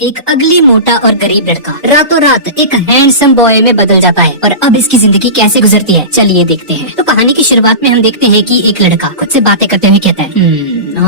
एक अगली मोटा और गरीब लड़का रातों रात एक हैंडसम बॉय में बदल जाता है और अब इसकी जिंदगी कैसे गुजरती है चलिए देखते हैं। तो कहानी की शुरुआत में हम देखते हैं कि एक लड़का खुद से बातें करते हुए कहता है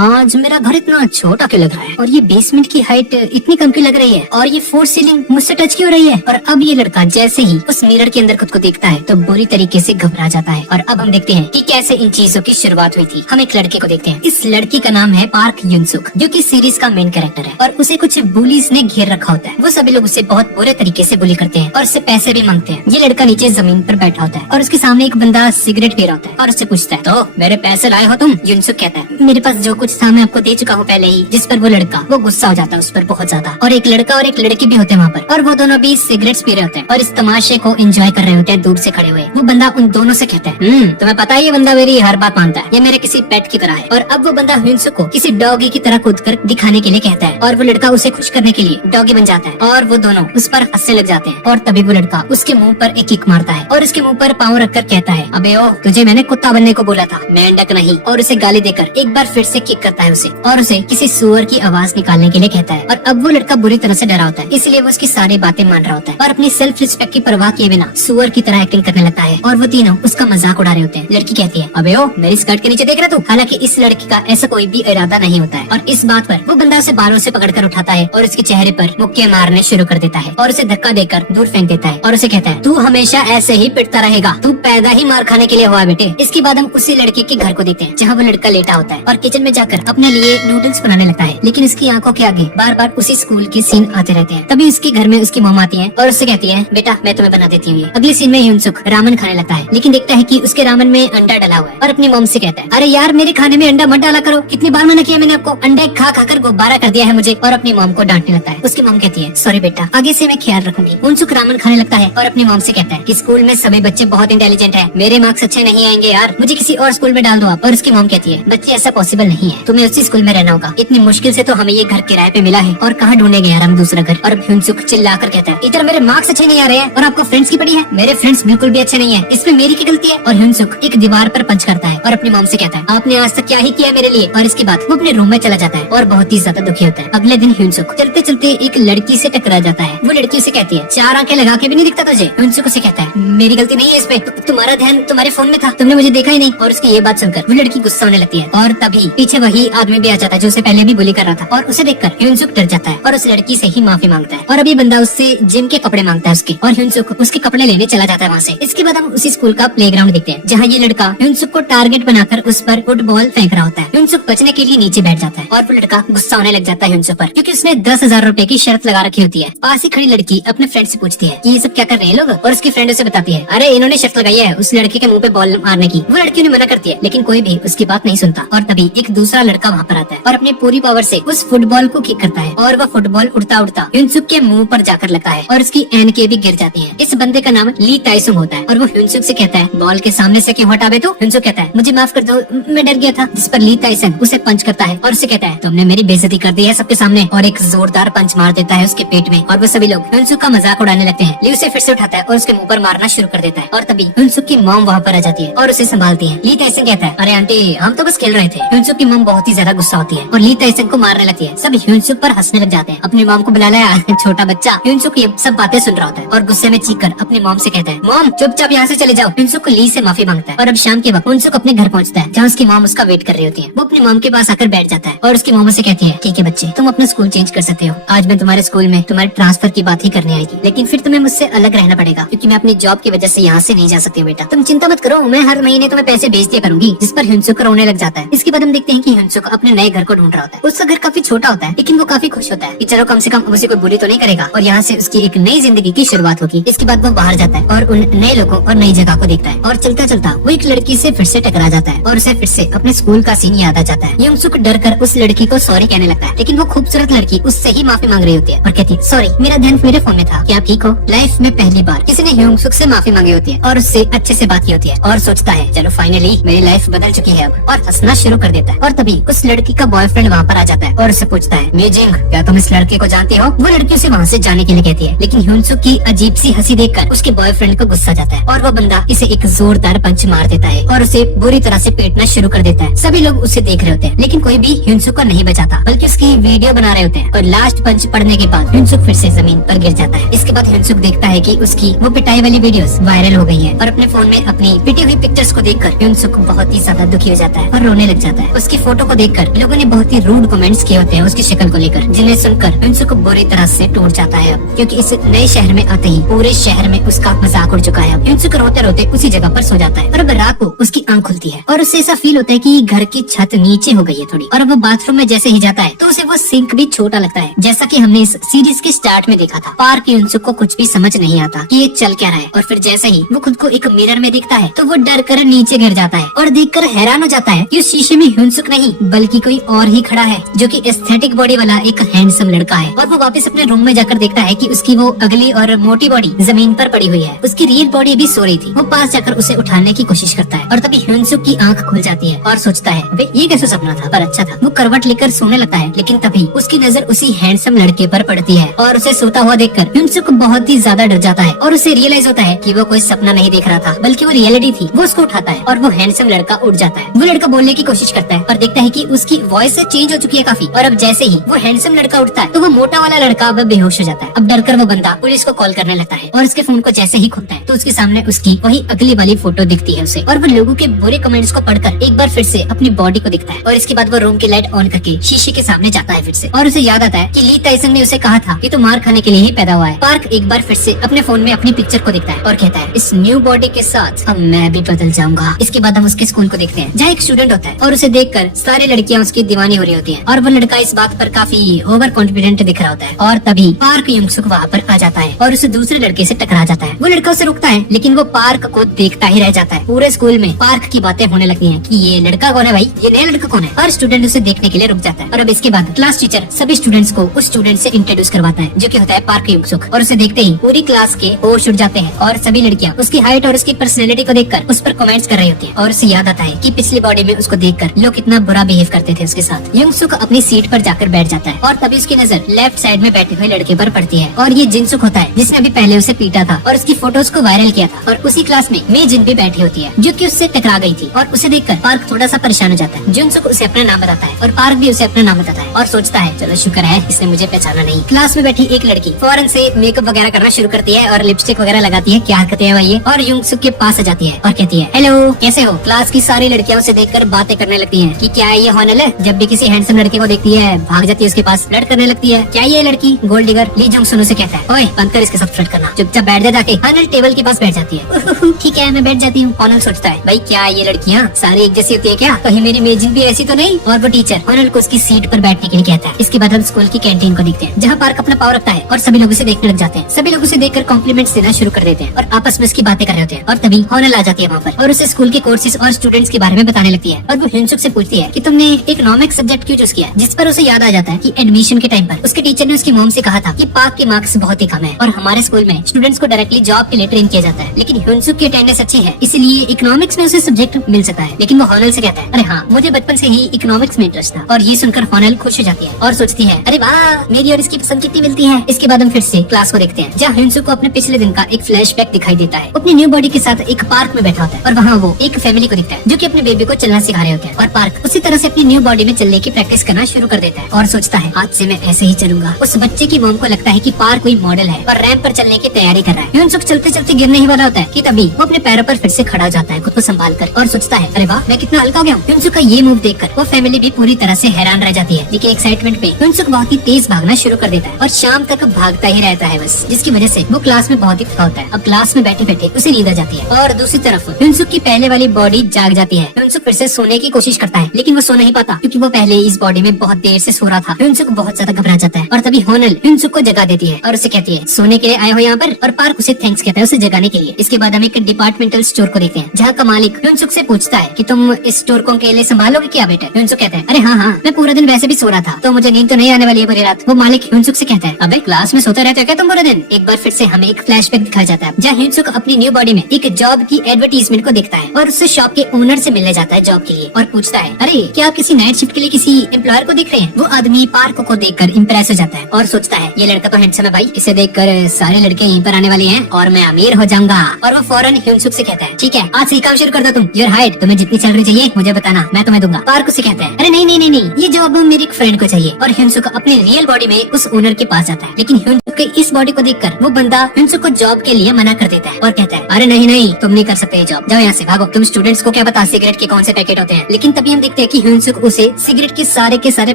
आज मेरा घर इतना छोटा क्यों लग रहा है और ये बेसमेंट की हाइट इतनी कम क्यों लग रही है और ये फोर्थ सीलिंग मुझसे टच क्यों हो रही है। और अब ये लड़का जैसे ही उस मिरर के अंदर खुद को देखता है तो बुरी तरीके से घबरा जाता है। और अब हम देखते हैं कि कैसे इन चीजों की शुरुआत हुई थी। हम एक लड़के को देखते हैं। इस लड़की का नाम है पार्क युनसुक जो कि सीरीज का मेन कैरेक्टर है और उसे कुछ बुलीज ने घेर रखा होता है। वो सभी लोग उसे बहुत बुरे तरीके से बुली करते हैं और उससे पैसे भी मांगते हैं। ये लड़का नीचे जमीन पर बैठा होता है और उसके सामने एक बंदा सिगरेट पी रहा होता है और उससे पूछता है तो मेरे पैसे लाए हो तुम। युनसुक कहता है मेरे पास जो कुछ था मैं आपको दे चुका हूँ पहले ही। जिस पर वो लड़का वो गुस्सा हो जाता है उस पर बहुत ज्यादा। और एक लड़का और एक लड़की भी होते हैं वहाँ पर और वो दोनों भी सिगरेट्स पी रहे होते हैं और इस तमाशे को एंजॉय कर रहे होते हैं दूर से खड़े हुए। वो बंदा उन दोनों से कहता है तुम्हें पता है ये बंदा मेरी हर बात मानता है, ये मेरे किसी पेट की तरह है। और अब वो बंदा युनसुक को किसी डॉगी की तरह कूद कर दिखाने के लिए कहता है और वो लड़का उसे खुश करने के लिए डॉगी बन जाता है और वो दोनों उस पर हंसने लग जाते हैं। और तभी वो लड़का उसके मुंह पर एक किक मारता है और उसके मुंह पर पाँव रखकर कहता है अबे ओ तुझे मैंने कुत्ता बनने को बोला था, मेंढक नहीं। और उसे गाली देकर एक बार फिर से किक करता है उसे और उसे किसी सुअर की आवाज निकालने के लिए कहता है। और अब वो लड़का बुरी तरह से डरा होता है इसलिए वो उसकी सारी बातें मान रहा होता है और अपनी सेल्फ रिस्पेक्ट की परवाह किए बिना सुअर की तरह एक्टिंग करने लगता है। और वो तीनों उसका मजाक उड़ा रहे होते हैं। लड़की कहती है अबे ओ मेरी स्कर्ट के नीचे देख रहा तू। हालांकि इस लड़की का ऐसा कोई भी इरादा नहीं होता है और इस बात पर वो बंदा उसे बालों से पकड़कर उठाता है और उसके चेहरे पर मुक्के मारने शुरू कर देता है और उसे धक्का देकर दूर फेंक देता है और उसे कहता है तू हमेशा ऐसे ही पिटता रहेगा, तू पैदा ही मार खाने के लिए हुआ बेटे। इसके बाद हम उसी लड़के के घर को देखते हैं जहाँ वो लड़का लेटा होता है और किचन में जाकर अपने लिए नूडल्स बनाने लगता है। लेकिन उसकी आंखों के आगे बार बार उसी स्कूल के सीन आते रहते हैं। तभी उसके घर में उसकी मॉम आती है और उससे कहती है बेटा मैं तुम्हें बना देती हूँ। अगले सीन में युनसुक रामन खाने लगता है लेकिन देखता है कि उसके रामन में अंडा डला हुआ है और अपनी मॉम से कहता है अरे यार मेरे खाने में अंडा मत डाला करो, कितनी बार मना किया मैंने आपको, अंडे खा खाकर गुब्बारा कर दिया है मुझे। और अपनी मॉम को डांटने लगता है। उसकी मॉम कहती है सॉरी बेटा आगे से मैं ख्याल रखूंगी। युनसुक रामन खाने लगता है और अपनी मॉम से कहता है कि स्कूल में सभी बच्चे बहुत इंटेलिजेंट हैं, मेरे मार्क्स अच्छे नहीं आएंगे यार, मुझे किसी और स्कूल में डाल दो आप। और उसकी मॉम कहती है बच्चे ऐसा पॉसिबल नहीं है, तुम्हें उसी स्कूल में रहना होगा, इतनी मुश्किल से तो हमें ये घर किराए पे मिला है और कहाँ ढूंढेंगे यार हम दूसरा घर। और युनसुक चिल्लाकर कहता है इधर मेरे मार्क्स अच्छे नहीं आ रहे हैं और आपको फ्रेंड्स की पड़ी है, मेरे फ्रेंड्स बिल्कुल भी अच्छे नहीं है, इसमें मेरी क्या गलती है। और युनसुक एक दीवार पर पंच करता है और अपनी मॉम से कहता है आपने आज तक क्या ही किया मेरे लिए। और इसके बाद वो अपने रूम में चला जाता है और बहुत ही ज्यादा दुखी होता है। अगले दिन युनसुक चलते चलते एक लड़की से टकरा जाता है। वो लड़की उसे कहती है 4 आंखें लगा के भी नहीं दिखता तुझे। युनसुक उसे कहता है मेरी गलती नहीं है इसमें, तुम्हारा ध्यान तुम्हारे फोन में था, तुमने मुझे देखा ही नहीं। और उसकी ये बात सुनकर वो लड़की गुस्सा होने लगती है और तभी पीछे वही आदमी भी आ जाता है जो उसे पहले भी बुली कर रहा था और उसे देखकर युनसुक डर जाता है और उस लड़की से ही माफी मांगता है। और अभी बंदा उससे जिम के कपड़े मांगता है उसके और युनसुक उसके कपड़े लेने चला जाता है वहाँ से। इसके बाद हम उसी स्कूल का प्लेग्राउंड देखते हैं जहाँ ये लड़का युनसुक को टारगेट बनाकर उस पर फुटबॉल फेंक रहा होता है। युनसुक बचने के लिए नीचे बैठ जाता है और वो लड़का गुस्सा होने लग जाता है युनसुक पर क्योंकि उसने 10,000 रुपए की शर्त लगा रखी होती है। पास ही खड़ी लड़की अपने फ्रेंड से पूछती है कि ये सब क्या कर रहे हैं लोग। और उसकी फ्रेंड उसे बताती है अरे इन्होंने शर्त लगाई है उस लड़के के मुंह पे बॉल मारने की। वो लड़की ने मना करती है लेकिन कोई भी उसकी बात नहीं सुनता। और तभी एक दूसरा लड़का वहाँ पर आता है और अपनी पूरी पावर से उस फुटबॉल को किक करता है और वह फुटबॉल उड़ता उड़ता युनसुक के मुंह पर जाकर लगता है और उसकी एनके भी गिर जाती है। इस बंदे का नाम ली ताइसुंग होता है और वो युनसुक से कहता है बॉल के सामने से क्यों हटावे तू। युनसुक कहता है मुझे माफ कर दो मैं डर गया था। जिस पर ली ताइसुंग उसे पंच करता है और उसे कहता है तुमने मेरी बेइज्जती कर दी है सबके सामने और एक जोरदार पंच मार देता है उसके पेट में। और वो सभी लोग युनसुक का मजाक उड़ाने लगते हैं। ली उसे फिर से उठाता है और उसके मुंह पर मारना शुरू कर देता है और तभी युनसुक की मॉम वहाँ पर आ जाती है और उसे संभालती है। ली ताइसुंग कहता है अरे आंटी हम तो बस खेल रहे थे। युनसुक की मॉम बहुत ही ज्यादा गुस्सा होती है और ली ताइसुंग को मारने लगती है। सब युनसुक पर हंसने लग जाते हैं। अपनी मॉम को बुला लाया छोटा बच्चा। युनसुक ये सब बातें सुन रहा होता है और गुस्से में चीख कर अपनी मॉम से कहता है मॉम चुपचाप यहाँ से चले जाओ। युनसुक को ली से माफी मांगता है और अब शाम के वक्त युनसुक अपने घर पहुँचता है जहाँ उसकी मॉम उसका वेट कर रही होती है। वो अपनी मॉम के पास आकर बैठ जाता है और उसकी मॉम से कहती है ठीक है बच्चे तुम अपना स्कूल चेंज कर सकते हो, आज मैं तुम्हारे स्कूल में तुम्हारे ट्रांसफर की बात ही करने आई थी लेकिन फिर तुम्हें मुझसे अलग रहना पड़ेगा क्योंकि मैं अपनी जॉब की वजह से यहाँ से नहीं जा सकती हूँ बेटा। तुम चिंता मत करो मैं हर महीने तुम्हें पैसे भेज दिया करूंगी। जिस पर युनसुक रोने लग जाता है। इसके बाद हम देखते हैं कि युनसुक अपने नए घर को ढूंढ रहा होता है। उसका घर काफी छोटा होता है लेकिन वो काफी खुश होता है कि चलो कम से कम उसे कोई बुली तो नहीं करेगा और यहाँ से उसकी एक नई जिंदगी की शुरुआत होगी। इसके बाद वो बाहर जाता है और उन नए लोगों और नई जगह को देखता है और चलता चलता वो एक लड़की से फिर से टकरा जाता है और उसे फिर से अपने स्कूल का सीन याद आ जाता है। युनसुक डर कर उस लड़की को सॉरी कहने लगता है लेकिन वो खूबसूरत लड़की उससे ही माफी मांग रही होती है और कहती है सॉरी मेरा ध्यान मेरे फोन में था, क्या आप ठीक हो। लाइफ में पहली बार किसी ने युनसुक से माफी मांगी होती है और उससे अच्छे से बात की होती है और सोचता है चलो फाइनली मेरी लाइफ बदल चुकी है अब और हंसना शुरू कर देता है। और तभी उस लड़की का बॉयफ्रेंड वहाँ पर आ जाता है और उससे पूछता है मीजिंग क्या तुम इस लड़के को जानती हो। वो लड़की उसे वहाँ से जाने के लिए कहती है लेकिन युनसुक की अजीब सी हंसी देखकर उसके बॉयफ्रेंड को गुस्सा जाता है और वो बंदा इसे एक जोरदार पंच मार देता है और उसे बुरी तरह से पीटना शुरू कर देता है। सभी लोग उसे देख रहे होते हैं लेकिन कोई भी युनसुक को नहीं बचाता बल्कि उसकी वीडियो बना रहे होते हैं। और लास्ट फर्स्ट पंच पड़ने के बाद ह्यूनसुक फिर से जमीन पर गिर जाता है। इसके बाद ह्यूनसुक देखता है कि उसकी वो पिटाई वाली वीडियोस वायरल हो गई हैं और अपने फोन में अपनी पिटी हुई पिक्चर्स को देखकर ह्यूनसुक बहुत ही ज्यादा दुखी हो जाता है और रोने लग जाता है। उसकी फोटो को देखकर लोगों ने बहुत ही रूड कमेंट्स किए होते हैं उसकी शक्ल को लेकर, जिन्हें सुनकर ह्यूनसुक बुरी तरह से टूट जाता है अब, क्योंकि इस नए शहर में आते ही पूरे शहर में उसका मजाक उड़ चुका है। अब ह्यूनसुक रोते रोते उसी जगह पर सो जाता है और अब रात को उसकी आंख खुलती है और उसे ऐसा फील होता है कि घर की छत नीचे हो गई है थोड़ी, और अब वो बाथरूम में जैसे ही जाता है तो उसे वो सिंक भी छोटा लगता है, जैसा कि हमने इस सीरीज के स्टार्ट में देखा था। पार्क ह्यूनसुक को कुछ भी समझ नहीं आता कि ये चल क्या रहा है, और फिर जैसे ही वो खुद को एक मिरर में देखता है तो वो डर कर नीचे गिर जाता है और देखकर हैरान हो जाता है कि उस शीशे में ह्यूनसुक नहीं बल्कि कोई और ही खड़ा है, जो कि एस्थेटिक बॉडी वाला एक हैंडसम लड़का है। और वो वापस अपने रूम में जाकर देखता है कि उसकी वो अगली और मोटी बॉडी जमीन पर पड़ी हुई है, उसकी रियल बॉडी भी सो रही थी। वो पास जाकर उसे उठाने की कोशिश करता है और तभी ह्यूनसुक की आंख खुल जाती है और सोचता है अबे ये कैसा सपना था, पर अच्छा था। वो करवट लेकर सोने लगता है, लेकिन तभी उसकी नजर उसी हैंडसम लड़के पर पड़ती है और उसे सोता हुआ देखकर ह्यूनसुक बहुत ही ज्यादा डर जाता है और उसे रियलाइज होता है कि वो कोई सपना नहीं देख रहा था बल्कि वो रियलिटी थी। वो उसको उठाता है और वो हैंडसम लड़का उठ जाता है। वो लड़का बोलने की कोशिश करता है और देखता है कि उसकी वॉइस चेंज हो चुकी है काफी, और अब जैसे ही वो हैंडसम लड़का उठता है तो वो मोटा वाला लड़का अब बेहोश हो जाता है। अब डरकर वो बंदा पुलिस को कॉल करने लगता है और उसके फोन को जैसे ही खोलता है तो उसके सामने उसकी वही अगली वाली फोटो दिखती है उसे, और वो लोगों के बुरे कमेंट्स को पढ़कर एक बार फिर से अपनी बॉडी को दिखता है। और इसके बाद वो रूम की लाइट ऑन करके शीशे के सामने जाता है फिर से, और उसे याद आता है कि ली टाइसन ने उसे कहा था कि तू मार खाने के लिए ही पैदा हुआ है। पार्क एक बार फिर से अपने फोन में अपनी पिक्चर को देखता है और कहता है इस न्यू बॉडी के साथ अब मैं भी बदल जाऊंगा। इसके बाद हम उसके स्कूल को देखते हैं जहाँ एक स्टूडेंट होता है और उसे देखकर सारी लड़कियां उसकी दीवानी हो रही होती हैं, और वो लड़का इस बात पर काफी ओवर कॉन्फिडेंट दिख रहा होता है। और तभी पार्क ह्यूनसुक वहाँ पर आ जाता है और उसे दूसरे लड़के से टकरा जाता है। वो लड़का उसे रुकता है लेकिन वो पार्क को देखता ही रह जाता है। पूरे स्कूल में पार्क की बातें होने लगती हैं कि ये लड़का कौन है भाई, ये नया लड़का कौन है। हर स्टूडेंट उसे देखने के लिए रुक जाता है। और अब इसके बाद क्लास टीचर सभी स्टूडेंट्स को उस स्टूडेंट से इंट्रोड्यूस करवाता है जो कि होता है पार्क ह्यूनसुक, और उसे देखते ही पूरी क्लास के होश उड़ जाते हैं और सभी लड़कियां उसकी हाइट और उसकी पर्सनैलिटी को देखकर उस पर कमेंट्स कर रही होती है। और उसे याद आता है कि पिछली बॉडी में उसको देखकर लोग कितना बुरा बिहेव करते थे उसके साथ। ह्यूनसुक अपनी सीट पर जाकर बैठ जाता है और तभी उसकी नजर लेफ्ट साइड में बैठे हुए लड़के पर पड़ती है, और ये जिनसुक होता है जिसने अभी पहले उसे पीटा था और उसकी फोटोज को वायरल किया था। और उसी क्लास में मे जिन भी बैठी होती है जो कि उससे टकरा गई थी, और उसे देखकर पार्क थोड़ा सा परेशान हो जाता है। जिनसुक उसे अपना नाम बताता है और पार्क भी उसे अपना नाम बताता है और सोचता है चलो शुक्र है इसने मुझे पहचाना नहीं। क्लास में बैठी एक लड़की फौरन से मेकअप वगैरह करना शुरू करती है और लिपस्टिक वगैरह लगाती है, क्या हरकतें हैं भाई ये, और ह्यूनसुक के पास आ जाती है और कहती है हेलो कैसे हो। क्लास की सारी लड़कियां उसे देखकर बातें करने लगती हैं कि क्या ये हॉनल है, जब भी किसी हैंडसम लड़के को देखती है भाग जाती है उसके पास, फ्लर्ट करने लगती है। क्या ये लड़की गोल्ड डिगर। ली जंगसन उसे कहता है ओए बंद कर इसके साथ फ्लर्ट करना, चुपचाप बैठ जा जाके। हॉनल टेबल के पास बैठ जाती है। ठीक है मैं बैठ जाती हूँ। हॉनल सोचता है भाई क्या ये लड़कियाँ सारी एक जैसी होती है क्या, कहीं मेरी मेजिन भी ऐसी तो नहीं। और वो टीचर हॉनल को उसकी सीट पर बैठने के लिए कहता है। इसके बाद हम स्कूल की कैंटीन को देखते हैं जहाँ पार्क अपना पाव रखता है और सभी लोग उसे देखने लग जाते हैं। सभी लोग उसे देखकर कॉम्प्लीमेंट्स देना शुरू कर देते हैं और आपस में उसकी बातें कर रहे होते हैं। और तभी हॉनल आ जाती है वहाँ पर और उसे स्कूल के कोर्सेज और स्टूडेंट्स के बारे में बताने लगती है। और वो ह्यूनसुक से पूछती है कि तुमने इकोनॉमिक्स सब्जेक्ट क्यों चूज किया, जिस पर उसे याद आ जाता है कि एडमिशन के टाइम पर उसके टीचर ने उसकी मॉम से कहा था कि पार्क के मार्क्स बहुत ही कम है और हमारे स्कूल में स्टूडेंट्स को डायरेक्टली जॉब के लिए ट्रेन किया जाता है, लेकिन ह्यूनसुक की अटेंडेंस अच्छी है इसलिए इकोनॉमिक्स में उसे सब्जेक्ट मिल सकता है। लेकिन वो हॉनल से कहता है अरे हाँ मुझे बचपन से ही इकोनॉमिक्स में इंटरेस्ट था। और ये सुनकर हॉनल खुश हो जाती है और सोचती है अरे वाह मेरी और इसकी पसंद कितनी मिलती है। इसके बाद हम फिर से क्लास को देखते हैं जहाँ ह्यूनसुक को अपने पिछले दिन का एक फ्लैशबैक दिखाई देता है। अपनी न्यू बॉडी के साथ एक पार्क में बैठा होता है और वहाँ वो एक फैमिली को दिखता है जो कि अपने बेबी को चलना सिखा रहे होते हैं। और पार्क उसी तरह से अपनी न्यू बॉडी में चलने की प्रैक्टिस करना शुरू कर देता है और सोचता है आज से मैं ऐसे ही चलूंगा। उस बच्चे की मॉम को लगता है कि पार्क कोई मॉडल है और रैंप पर चलने की तैयारी कर रहा है। ह्यूनसुक चलते चलते गिरने ही वाला होता है कि तभी वो अपने पैरों पर फिर से खड़ा जाता है खुद को संभाल कर और सोचता है अरे वाह मैं कितना हल्का हो गया हूँ। ह्यूनसुक का ये मूव देखकर वो फैमिली भी पूरी तरह से हैरान रह जाती है, लेकिन एक्साइटमेंट में ह्यूनसुक बहुत ही तेज भागना शुरू कर देता है और शाम तक भागता ही रहता है बस, जिसकी वजह से वो क्लास में बहुत ही थका होता है। अब क्लास में बैठे बैठे उसे नींद आ जाती है और दूसरी तरफ ह्यूनसुक की पहले वाली बॉडी जाग जाती है। ह्यूनसुक फिर से सोने की कोशिश करता है लेकिन वो सो नहीं पाता क्योंकि वो पहले इस बॉडी में बहुत देर से सो रहा था। ह्यूनसुक बहुत ज्यादा घबरा जाता है और तभी हॉनल ह्यूनसुक को जगा देती है और उसे कहती है सोने के लिए आए हो यहाँ पर, और पार्क उसे थैंक्स कहता है उसे जगाने के लिए। इसके बाद हम एक डिपार्टमेंटल स्टोर को देखते हैं जहाँ का मालिक ह्यूनसुक से पूछता है कि तुम इस स्टोर को अकेले संभालोगे क्या बेटा। ह्यूनसुक कहता है अरे हाँ हाँ मैं पूरा दिन वैसे भी सो रहा था तो मुझे नींद तो नहीं आने वाली है पूरी रात। वो मालिक ह्यूनसुक से कहता है अबे क्लास में सोते रहते हो क्या तुम पूरे दिन। एक बार फिर से हमें एक फ्लैशबैक दिखाया जाता है जहाँ ह्यूनसुक अपनी न्यू बॉडी में एक जॉब की एडवर्टीजमेंट को देखता है और उससे शॉप के ओनर से मिलने जाता है जॉब के लिए और पूछता है अरे क्या आप किसी नाइट शिफ्ट के लिए किसी एम्प्लॉयर को देख रहे हैं। वो आदमी पार्क को देखकर इम्प्रेस हो जाता है और सोचता है ये लड़का तो हैंडसम है भाई, इसे देखकर सारे लड़के यहीं पर आने वाले हैं और मैं अमीर हो जाऊंगा। और वो फौरन ह्यूनसुक से कहता है ठीक है आज से काम शुरू कर दो तुम, योर हाइट तुम्हें जितनी सैलरी चाहिए मुझे बताना मैं तुम्हें दूंगा। पार्क उसे कहता है अरे नहीं नहीं नहीं नहीं ये जॉब मेरी एक फ्रेंड को चाहिए। और ह्यूनसुक अपने रियल बॉडी में उस ओनर के पास जाता है, लेकिन ह्यूनसुक के इस बॉडी को देखकर वो बंदा ह्यूनसुक को जॉब के लिए मना कर देता है और कहता है अरे नहीं नहीं, तुम नहीं कर सकते ये जॉब, जाओ यहाँ से भागो, तुम स्टूडेंट्स को क्या पता सिगरेट के कौन से पैकेट होते हैं। लेकिन तभी हम देखते हैं कि ह्यूनसुक उसे सिगरेट के सारे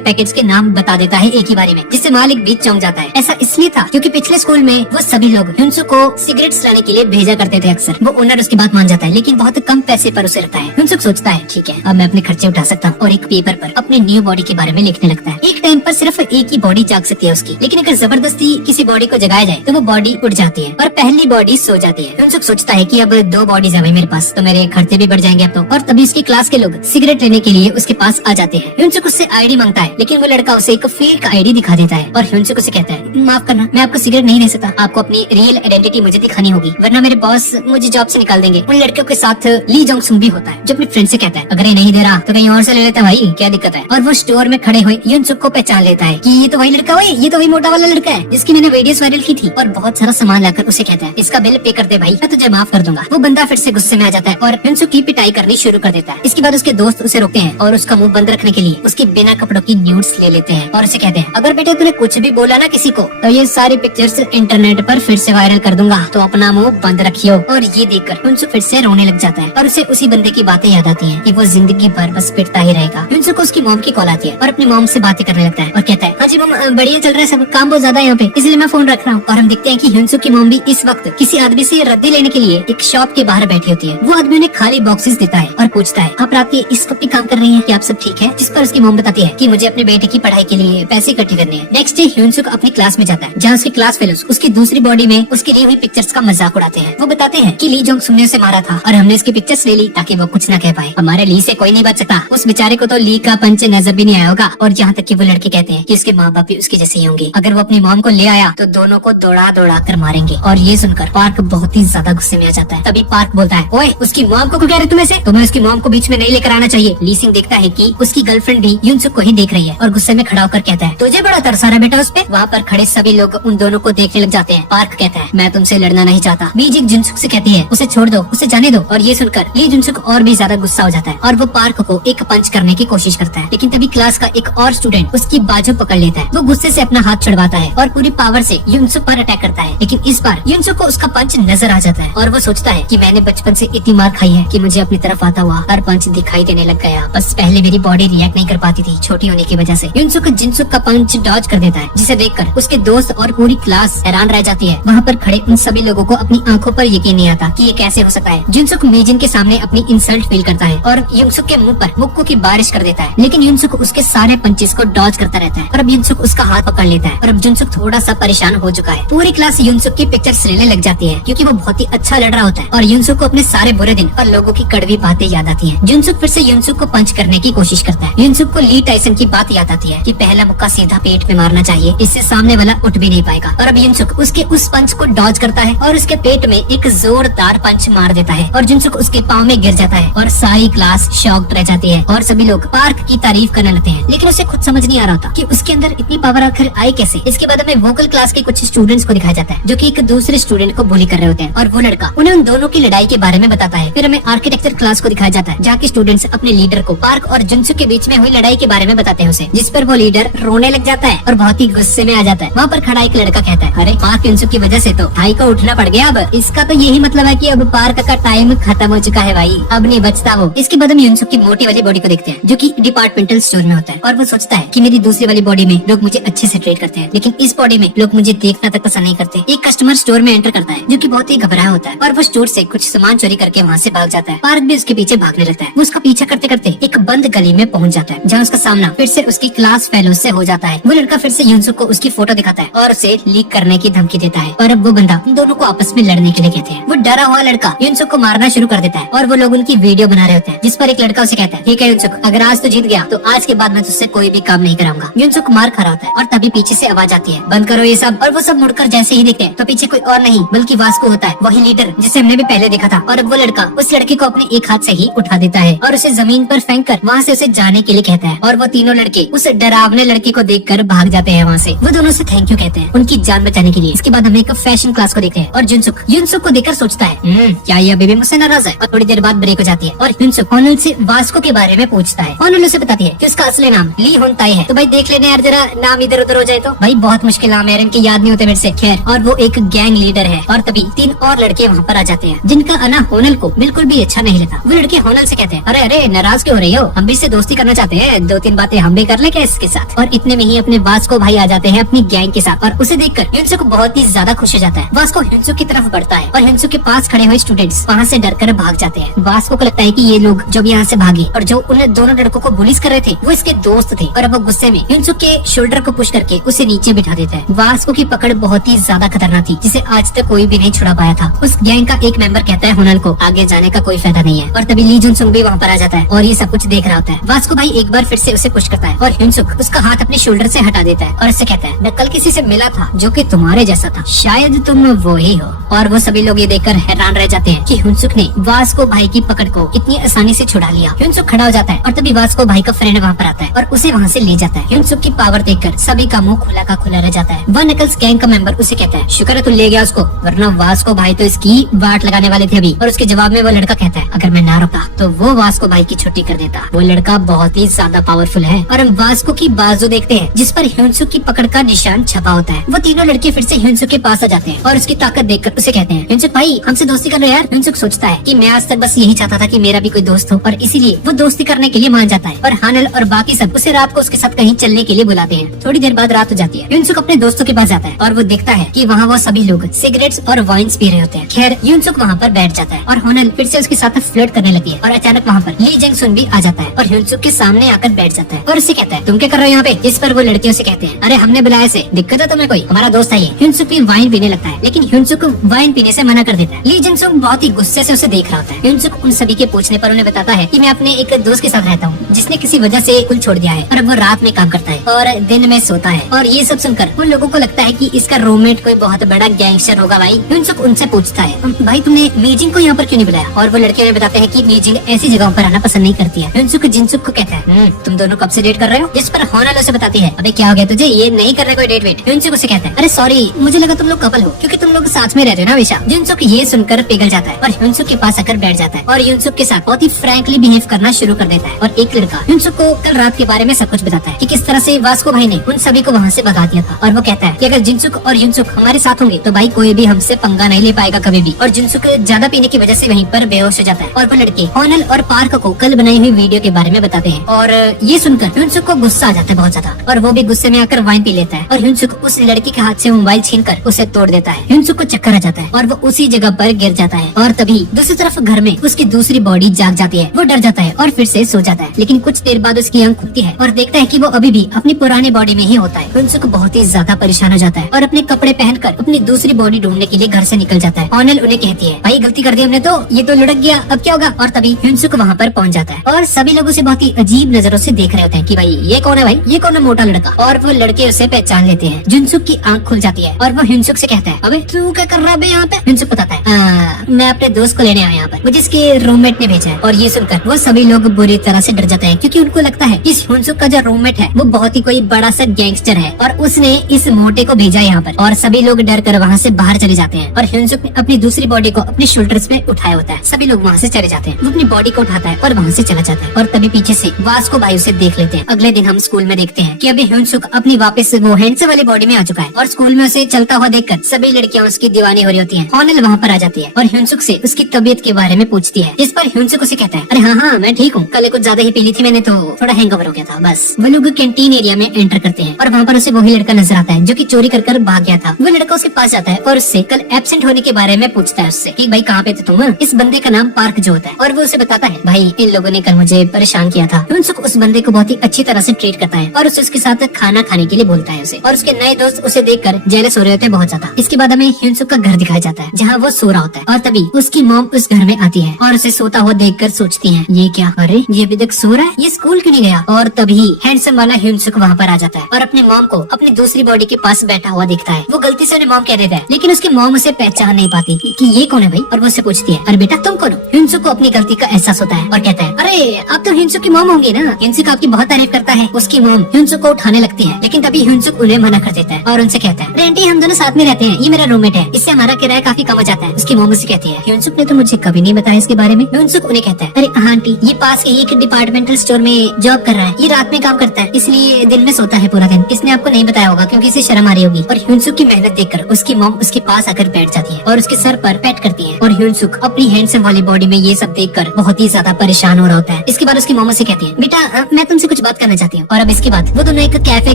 पैकेट्स के नाम बता देता है एक ही बारी में, जिससे मालिक भी चौंक जाता है। ऐसा इसलिए था क्योंकि पिछले स्कूल में वो सभी लोग ह्यूनसुक को सिगरेट्स लाने के लिए भेजा करते थे अक्सर। वो ओनर उसकी बात मान जाता है, लेकिन बहुत कम पैसे पर उसे रखता है। ह्यूनसुक सोचता है ठीक है, अब मैं अपने खर्चे उठा सकता हूँ, और एक पेपर पर अपनी न्यू बॉडी के बारे में लिखने लगता है। एक टाइम पर सिर्फ एक ही बॉडी जाग सकती है उसकी, लेकिन अगर जबरदस्ती किसी बॉडी को जगाया जाए तो वो बॉडी उठ जाती है और पहली बॉडी सो जाती है। ह्यूनसुक सोचता है कि अब 2 बॉडीज है मेरे पास, तो मेरे खर्चे भी बढ़ जाएंगे अब तो। और तभी उसकी क्लास के लोग सिगरेट लेने के लिए उसके पास आ जाते हैं। ह्यूनसुक उससे आईडी मांगता है, लेकिन वो लड़का उसे एक फेक आईडी दिखा देता है और ह्यूनसुक उसे कहता है माफ करना, मैं आपको सिगरेट नहीं दे सकता, आपको अपनी रियल आइडेंटिटी मुझे दिखानी होगी, वरना मेरे बॉस मुझे जॉब से निकाल देंगे। उन लड़कियों के साथ ली जोंग सुंग भी होता है, जो अपने फ्रेंड से कहता है अगर ये नहीं दे रहा तो कहीं और से ले लेता भाई, क्या दिक्कत है। और वो स्टोर में खड़े हुए ह्यूनसुक को पहचान लेता है कि ये तो वही लड़का है, ये तो वही मोटा वाला लड़का है जिसकी मैंने वीडियोस वायरल की थी, और बहुत सारा सामान लाकर उसे कहता है इसका बिल पे कर दे भाई, मैं तुझे माफ कर दूंगा। वो बंदा फिर से गुस्से में आ जाता है और ह्यूनसुक की पिटाई करनी शुरू कर देता है। इसके बाद उसके दोस्त उसे रोकते हैं और उसका मुंह बंद रखने के लिए उसके बिना कपड़ों की न्यूड्स ले लेते हैं और उसे कहते हैं अगर बेटे तूने कुछ भी बोला ना किसी को तो ये सारी पिक्चर्स इंटरनेट पर फिर से वायरल कर दूंगा, तो अपना मुंह बंद रखियो। और ये देखकर ह्यूनसुक फिर से रोने लग जाता है और उसे उसी बंदे की बातें याद आती हैं कि वो जिंदगी भर बस पिटता ही रहेगा। ह्यूनसुक को उसकी मॉम की कॉल आती है और अपनी मॉम से बातें करने लगता है और कहता है हाँ जी मॉम बढ़िया चल रहा है सब, काम बहुत ज्यादा है यहाँ पे, इसलिए मैं फोन रख रहा हूँ। और हम देखते हैं कि ह्यूनसुक की मॉम भी इस वक्त किसी आदमी से रद्दी लेने के लिए एक शॉप के बाहर बैठी होती है। वो आदमी उन्हें खाली बॉक्सेस देता है और पूछता है आप रात के इस वक्त भी काम कर रही हैं, क्या आप सब ठीक है? जिस पर उसकी मॉम बताती है कि मुझे अपने बेटे की पढ़ाई के लिए पैसे इकट्ठे करने हैं। नेक्स्ट डे ह्यूनसुक अपनी क्लास में जाता है, जहाँ उसके क्लास फेलोज उसकी दूसरी बॉडी में उसकी ली हुई पिक्चर्स का मजाक उड़ाते हैं। वो बताते हैं कि ली जोंग सुंग ने उसे मारा था और हमने इसकी पिक्चर्स ले ली ताकि वो कुछ न कह पाए। हमारे ली से कोई नहीं बच सकता, उस बेचारे को तो ली का पंच नजर भी नहीं आया होगा। और यहाँ तक कि वो लड़के कहते हैं कि उसके माँ बाप भी उसके जैसे ही होंगे, अगर वो अपनी मॉम को ले आया तो दोनों को दौड़ा दौड़ा कर मारेंगे। और ये सुनकर पार्क बहुत ही ज्यादा गुस्से में आ जाता है। तभी पार्क बोलता है ओए उसकी मॉम को कह रहे तुम ऐसे, तुम्हें उसकी मॉम को बीच में नहीं लेकर आना चाहिए। ली सिंह देखता है कि उसकी गर्लफ्रेंड भी ह्यूनसुक को ही देख रही है और गुस्से में खड़ा होकर कहता है तुझे बड़ा तरस आ रहा बेटा उस पे। वहाँ पर खड़े सभी लोग उन दोनों को देखने लग जाते हैं। पार्क कहता है मैं तुमसे लड़ना नहीं चाहता। बीजिंग जुनसुक से कहती है उसे छोड़ दो, उसे जाने दो। और ये सुनकर ली जुनसुक और भी ज्यादा गुस्सा हो जाता है और वो पार्क को एक पंच करने की कोशिश करता है, लेकिन तभी क्लास का एक और स्टूडेंट उसकी बाजू पकड़ लेता है। वो गुस्से से अपना हाथ छुड़वाता है और पूरी पावर से ह्यूनसुक पर अटैक करता है, लेकिन इस बार ह्यूनसुक को उसका पंच नजर आ जाता है और वो सोचता है कि मैंने बचपन से इतनी मार खाई है कि मुझे अपनी तरफ आता हुआ हर पंच दिखाई देने लग गया। बस पहले मेरी बॉडी रिएक्ट नहीं कर पाती थी छोटी होने की वजह से। ह्यूनसुक जिनसुक का पंच डॉज कर देता है, जिसे देखकर उसके दोस्त और पूरी क्लास हैरान रह जाती है। वहाँ पर खड़े उन सभी लोगों को अपनी आंखों पर यकीन नहीं आता कि ये कैसे हो सकता है। जुनसुक मेजिन के सामने अपनी इंसल्ट फील करता है और ह्यूनसुक के मुंह पर मुक्कों की बारिश कर देता है, लेकिन ह्यूनसुक उसके सारे पंचेस को डॉज करता रहता है और अब ह्यूनसुक उसका हाथ पकड़ लेता है। और अब जुनसुक थोड़ा सा परेशान हो चुका है। पूरी क्लास ह्यूनसुक की पिक्चर्स लेने लग जाती है क्योंकि वो बहुत ही अच्छा लड़ रहा होता है और ह्यूनसुक को अपने सारे बुरे दिन और लोगों की कड़वी बातें याद आती हैं। जुनसुक फिर से ह्यूनसुक को पंच करने की कोशिश करता है। ह्यूनसुक को ली टाइसन की बात याद आती है कि पहला मुक्का सीधा पेट में मारना चाहिए, इससे सामने वाला उठ भी नहीं पाएगा। और अब ह्यूनसुक उसके उस पंच को डॉज करता है और उसके पेट में एक जोरदार पंच मार देता है और जुनसुक उसके पाँव में गिर जाता है और सारी क्लास शॉक्ड रह जाती है और सभी लोग पार्क की तारीफ करने लगते हैं, लेकिन उसे खुद समझ नहीं आ रहा था कि उसके अंदर इतनी पावर आखिर आई कैसे। इसके बाद हमें वोकल क्लास के कुछ स्टूडेंट्स को दिखाया जाता है जो कि एक दूसरे स्टूडेंट को बुली कर रहे होते हैं और वो लड़का उन्हें उन दोनों की लड़ाई के बारे में बताता है। फिर हमें आर्किटेक्चर क्लास को दिखाया जाता है जहाँ के स्टूडेंट्स अपने लीडर को पार्क और जुनसुक के बीच में हुई लड़ाई के बारे में बताते हैं उसे, जिस पर वो लीडर रोने लग जाता है और बहुत ही गुस्से में आ जाता है। वहाँ पर खड़ा एक लड़का कहता है अरे पार्क जुनसुक की वजह से तो भाई को उठना पड़ गया, अब इसका तो यही मतलब है कि अब पार्क का टाइम खत्म हो चुका है भाई, अब नहीं बचता वो। इसके बाद हम ह्यूनसुक की मोटी वाली बॉडी को देखते हैं जो कि डिपार्टमेंटल स्टोर में होता है और वो सोचता है कि मेरी दूसरी वाली बॉडी में लोग मुझे अच्छे से ट्रीट करते हैं, लेकिन इस बॉडी में लोग मुझे देखना तक पसंद नहीं करते। एक कस्टमर स्टोर में एंटर करता है जो कि बहुत ही घबराया होता है और वो स्टोर से कुछ सामान चोरी करके वहाँ से भाग जाता है। पार्क भी उसके पीछे भागने लगता है। वो उसका पीछा करते करते एक बंद गली में पहुँच जाता है जहाँ उसका सामना फिर से उसकी क्लास फेलो से हो जाता है। वो लड़का फिर से ह्यूनसुक को उसकी फोटो दिखाता है और उसे लीक करने की धमकी देता है और अब वो बंदा उन दोनों को आपस में लड़ने के लिए कहते हैं। वो डरा हुआ लड़का ह्यूनसुक को मारना शुरू कर देता है और वो लोग उनकी वीडियो बना रहे होते हैं, जिस पर एक लड़का उसे कहता है ठीक है ह्यूनसुक, अगर आज तो जीत गया तो आज के बाद मैं तुझसे कोई भी काम नहीं कराऊंगा। ह्यूनसुक मार खा रहा होता है और तभी पीछे से आवाज आती है बंद करो ये सब। और वो सब मुड़कर जैसे ही देखते हैं तो पीछे कोई और नहीं बल्कि वास्को होता है, वही लीडर जिसे हमने भी पहले देखा था। और अब वो लड़का उस लड़के को अपने एक हाथ से ही उठा देता है और उसे जमीन पर फेंक कर वहाँ से उसे जाने के लिए कहता है और वो तीनों लड़के उस डरावने लड़के को देखकर भाग जाते हैं वहाँ से। वो दोनों से थैंक यू कहते हैं उनकी जान बचाने के लिए। इसके बाद हम एक फैशन क्लास को देखते हैं और ह्यूनसुक को देखकर सोचता है क्या ये अभी भी मुझसे नाराज है। और थोड़ी देर बाद ब्रेक हो जाती है और ह्यूनसुक होनल से वास्को के बारे में पूछता है। होनल उसे बताती है कि उसका असली नाम ली होनताई है। तो भाई देख लेने यार जरा मेरा नाम इधर उधर हो जाए तो? भाई बहुत मुश्किल नाम है, इनकी याद नहीं होते मेरे से। खैर, और वो एक गैंग लीडर है और तभी 3 और लड़के वहाँ पर आ जाते हैं जिनका आना होनल को बिल्कुल भी अच्छा नहीं लगता। वो लड़के होनल से कहते हैं, अरे अरे नाराज क्यों हो रही हो, हम भी इससे दोस्ती करना चाहते हैं, 2-3 बातें हम भी कर ले क्या इसके साथ। और इतने में ही अपने वास्को भाई आ जाते हैं अपनी गैंग के साथ और उसे देखकर ह्यूनसुक बहुत ही ज्यादा खुश हो जाता है। वास्को ह्यूनसुक की तरफ बढ़ता है और ह्यूनसुक के पास खड़े हुए स्टूडेंट्स वहाँ से डरकर भाग जाते हैं। वास्को को लगता है कि ये लोग जब यहाँ से भागे और जो उन दोनों लड़कों को बुलिस कर रहे थे वो इसके दोस्त थे और अब वो गुस्से में ह्यूनसुक के शोल्डर को पुश करके उसे नीचे बिठा देता है। वास्को की पकड़ बहुत ही ज्यादा खतरनाक थी जिसे आज तक कोई भी नहीं छुड़ा पाया था। उस गैंग का एक मेंबर कहता है होनल को आगे जाने का कोई फायदा नहीं है और तभी ली जुन सुंग भी वहाँ पर आ जाता है और ये सब कुछ देख रहा होता है। वास्को भाई एक बार फिर से उसे पुश करता है और ह्यूनसुक उसका हाथ अपने शोल्डर से हटा देता है और उससे कहता है, मैं कल किसी से मिला था जो कि तुम्हारे जैसा था, शायद तुम वो ही हो। और वो सभी लोग ये देखकर हैरान रह जाते हैं कि ह्यूनसुक ने वास्को भाई की पकड़ को इतनी आसानी से छुड़ा लिया। ह्यूनसुक खड़ा हो जाता है और तभी वास्को भाई का फ्रेंड वहाँ पर आता है और उसे वहाँ से ले जाता है। ह्यूनसुक की पावर देखकर सभी का मुंह खुला का खुला रह जाता है। वन नकल्स गैंग का मेंबर उसे कहता है, शुक्र है तू ले गया उसको, वरना वास्को भाई तो इसकी वाट लगाने वाले थे अभी। और उसके जवाब में वो लड़का कहता है, अगर मैं ना रुका तो वो वास्को भाई की छुट्टी कर देता। वो लड़का बहुत ही ज्यादा पावरफुल है। और हम वास्को की बाजू देखते हैं जिस पर ह्यूनसुक की पकड़ का निशान छपा होता है। वो तीनों लड़के फिर से ह्यूनसुक के पास आ जाते हैं और उसकी ताकत देखकर उसे कहते हैं, ह्यूनसुक भाई हमसे दोस्ती कर रहे यार। ह्यूनसुक सोचता है कि मैं आज तक बस यही चाहता था कि मेरा भी कोई दोस्त हो और इसीलिए वो दोस्ती करने के लिए मान जाता है। और हानल और बाकी सब उसे रात को उसके साथ कहीं चलने के लिए बुलाते हैं। थोड़ी देर बाद रात हो जाती है। ह्यूनसुक अपने दोस्तों के पास जाता है और वो देखता है कि वहाँ वो सभी लोग सिगरेट्स और वाइन्स पी रहे होते हैं। खैर ह्यूनसुक वहाँ पर बैठ जाता है और होनल फिर से उसके साथ फ्लर्ट करने लगती है और अचानक वहाँ पर ली जेंग सुन भी आ जाता है और ह्यूनसुक के सामने आकर बैठ जाता है और उससे कहता है, तुम क्या कर रहे हो यहाँ पे? इस पर वो लड़कियों से कहते हैं, अरे हमने बुलाया से, दिक्कत है तुम्हें कोई? हमारा दोस्त है ये। ह्यूनसुक भी वाइन पीने लगता है लेकिन ह्यूनसुक वाइन पीने से मना कर देता है। ली जेंग सुन बहुत ही गुस्से से उसे देख रहा होता है। ह्यूनसुक उन सभी के पूछने पर उन्हें बताता है कि मैं अपने एक दोस्त के साथ रहता हूँ जिसने किसी वजह से कुल छोड़ दिया है और अब वो रात में काम करता है और दिन में सोता है। और ये सब सुनकर उन लोगों को लगता है कि इसका रूममेट कोई बहुत बड़ा गैंगस्टर होगा। भाई ह्यूनसुक उनसे पूछता है, भाई तुमने मीजिंग को यहाँ पर क्यों नहीं बुलाया? और वो लड़के उन्हें बताते हैं कि मीजिंग ऐसी जगहों पर आना पसंद नहीं करती है। ह्यूनसुक जिनसुक को कहता है, तुम दोनों कब से डेट कर रहे हो? जिस पर होनल उसे बताती है, अबे क्या हो गया तुझे, ये नहीं कर रहे कोई डेट वेट। ह्यूनसुक उसे कहता है, अरे सॉरी मुझे लगा तुम लोग कपल हो क्योंकि तुम लोग साथ में रहते हो ना हमेशा। जिनसुक ये सुनकर पिघल जाता है और ह्यूनसुक के पास आकर बैठ जाता है और ह्यूनसुक के साथ बहुत ही फ्रैंकली बिहेव करना शुरू कर देता है। और एक लड़का ह्यूनसुक को कल रात के बारे में सब कुछ बताता है कि किस तरह से वास्को भाई ने उन सभी को वहाँ से भगा दिया था। और वो कहता है कि अगर जिनसुक और ह्यूनसुक हमारे साथ होंगे तो भाई कोई भी हमसे पंगा नहीं ले पाएगा कभी भी। और जिनसुक ज्यादा पीने की वजह से वहीं पर बेहोश हो जाता है और वो लड़के होनल और पार्क को कल बनाई हुई वीडियो के बारे में बताते हैं। और ये सुनकर ह्यूनसुक को गुस्सा आ जाता है बहुत ज्यादा और वो भी गुस्से में आकर वाइन पी लेता है और ह्यूनसुक उस लड़की के हाथ से मोबाइल छीनकर उसे तोड़ देता है। ह्यूनसुक को चक्कर आ जाता है और वो उसी जगह पर गिर जाता है। और तभी दूसरी तरफ घर में उसकी दूसरी बॉडी जाग जाती है। वो डर जाता है और फिर से सो जाता है लेकिन कुछ देर बाद उसकी आंख खुलती है और देखता है कि वो अभी भी अपनी पुरानी बॉडी में ही होता है। ह्यूनसुक बहुत ही ज्यादा परेशान हो जाता है और अपने कपड़े पहनकर अपनी दूसरी बॉडी ढूंढने के लिए घर से निकल जाता है। होनल उन्हें कहती है, भाई गलती कर दी हमने तो, ये तो लुढ़क गया, अब क्या होगा? और तभी ह्यूनसुक वहाँ पर पहुँच जाता है और सभी लोग उसे बहुत ही अजीब नजरों से देख रहे होते हैं कि भाई ये कौन है, भाई ये कौन है मोटा लड़का। और वो लड़के उसे पहचान लेते हैं। जुनसुक की आंख खुल जाती है और वो ह्यूनसुक से कहता है, अबे तू क्या कर रहा है यहाँ पे? ह्यूनसुक बताता है, मैं अपने दोस्त को लेने आया यहाँ पर, मुझे इसके रूममेट ने भेजा है। और ये सुनकर वो सभी लोग बुरी तरह से डर जाते हैं क्योंकि उनको लगता है कि ह्यूनसुक का जो रूममेट है वो बहुत ही कोई बड़ा सा गैंगस्टर है और उसने इस मोटे को भेजा यहाँ पर। और सभी लोग डर कर वहाँ से बाहर चले जाते हैं और ह्यूनसुक ने अपनी दूसरी बॉडी को अपने शोल्डर्स पे उठाया होता है। सभी लोग वहाँ से चले जाते हैं। वो अपनी बॉडी को उठाता है और वहाँ से चला जाता है और तभी पीछे से वास्को भाई उसे देख लेते हैं। अगले दिन हम स्कूल में देखते हैं कि अभी ह्यूनसुक अपनी वापस वो हैंडसम वाली बॉडी में आ चुका है और स्कूल में उसे चलता हुआ देखकर सभी लड़कियां उसकी दीवानी हो रही होती हैं। होनल वहाँ पर आ जाती है और ह्यूनसुक से उसकी तबीयत के बारे में पूछती है जिस पर ह्यूनसुक उसे कहता है, अरे हाँ मैं ठीक हूँ, कल कुछ ज्यादा ही पी ली थी मैंने तो थोड़ा हैंगओवर हो गया था बस। वो लोग कैंटीन एरिया में एंटर करते हैं और वहाँ पर उसे वही लड़का नजर आता है जो कि चोरी कर भाग गया था। वो लड़का उसके पास जाता है और उससे कल एब्सेंट होने के बारे में पूछता है उससे कि भाई कहाँ पे थे तुम? इस बंदे का नाम पार्क जो होता है और वो उसे बताता है, भाई इन लोगों ने कल मुझे परेशान किया था। ह्यूनसुक उस बंदे को बहुत ही अच्छी तरह से ट्रीट करता है और उसे उसके साथ खाना खाने के लिए बोलता है उसे। और उसके नए दोस्त उसे देखकर जेलस हो रहे होते हैं बहुत ज्यादा। इसके बाद हमें ह्यूनसुक का घर दिखाया जाता है जहाँ वो सो रहा होता है और तभी उसकी मॉम उस घर में आती है और उसे सोता हुआ देखकर सोचती है, ये क्या, अरे ये अभी तक सो रहा है, ये स्कूल क्यों नहीं गया? और तभी हैंडसम वाला ह्यूनसुक वहाँ पर आ जाता है और अपनी मॉम को अपनी दूसरी बॉडी के पास बैठा हुआ दिखता है। वो गलती से उन्हें मॉम कह देता है लेकिन उसकी मॉम उसे पहचान नहीं पाती कि ये कौन है भाई। और वो उससे पूछती है, अरे बेटा तुम कौन हो? ह्यूनसुक को अपनी गलती का एहसास होता है और कहता है, अरे आप तो ह्यूनसुक की मॉम होंगी ना। ह्यूनसुक आपकी बहुत तारीफ करता है। उसकी मॉम ह्यूनसुक को उठाने लगती है लेकिन तभी ह्यूनसुक उन्हें मना कर देता है और उनसे कहता है, अरे आंटी हम दोनों साथ में रहते हैं, ये मेरा रूममेट है, इससे हमारा किराया काफी कम हो जाता है। उसकी मॉम उसे कहती है, ह्यूनसुक ने तो मुझे कभी नहीं बताया इसके बारे में। ह्यूनसुक उन्हें कहता है, अरे आंटी ये पास के एक डिपार्टमेंटल स्टोर में जॉब कर रहा है, ये रात में काम करता है इसलिए दिन में में सोता है पूरा दिन। इसने आपको नहीं बताया होगा क्योंकि इसे शर्म आ रही होगी। और ह्यूनसुक की मेहनत देखकर उसकी मॉम उसके पास आकर बैठ जाती है और उसके सर पर पैट करती है। और ह्यूनसुक अपनी हैंडसम वाली बॉडी में ये सब देखकर बहुत ही ज्यादा परेशान हो रहा होता है। इसके बाद उसकी मॉम से कहती है, बेटा मैं तुमसे कुछ बात करना चाहती हूँ। और अब इसके बाद वो दोनों एक कैफे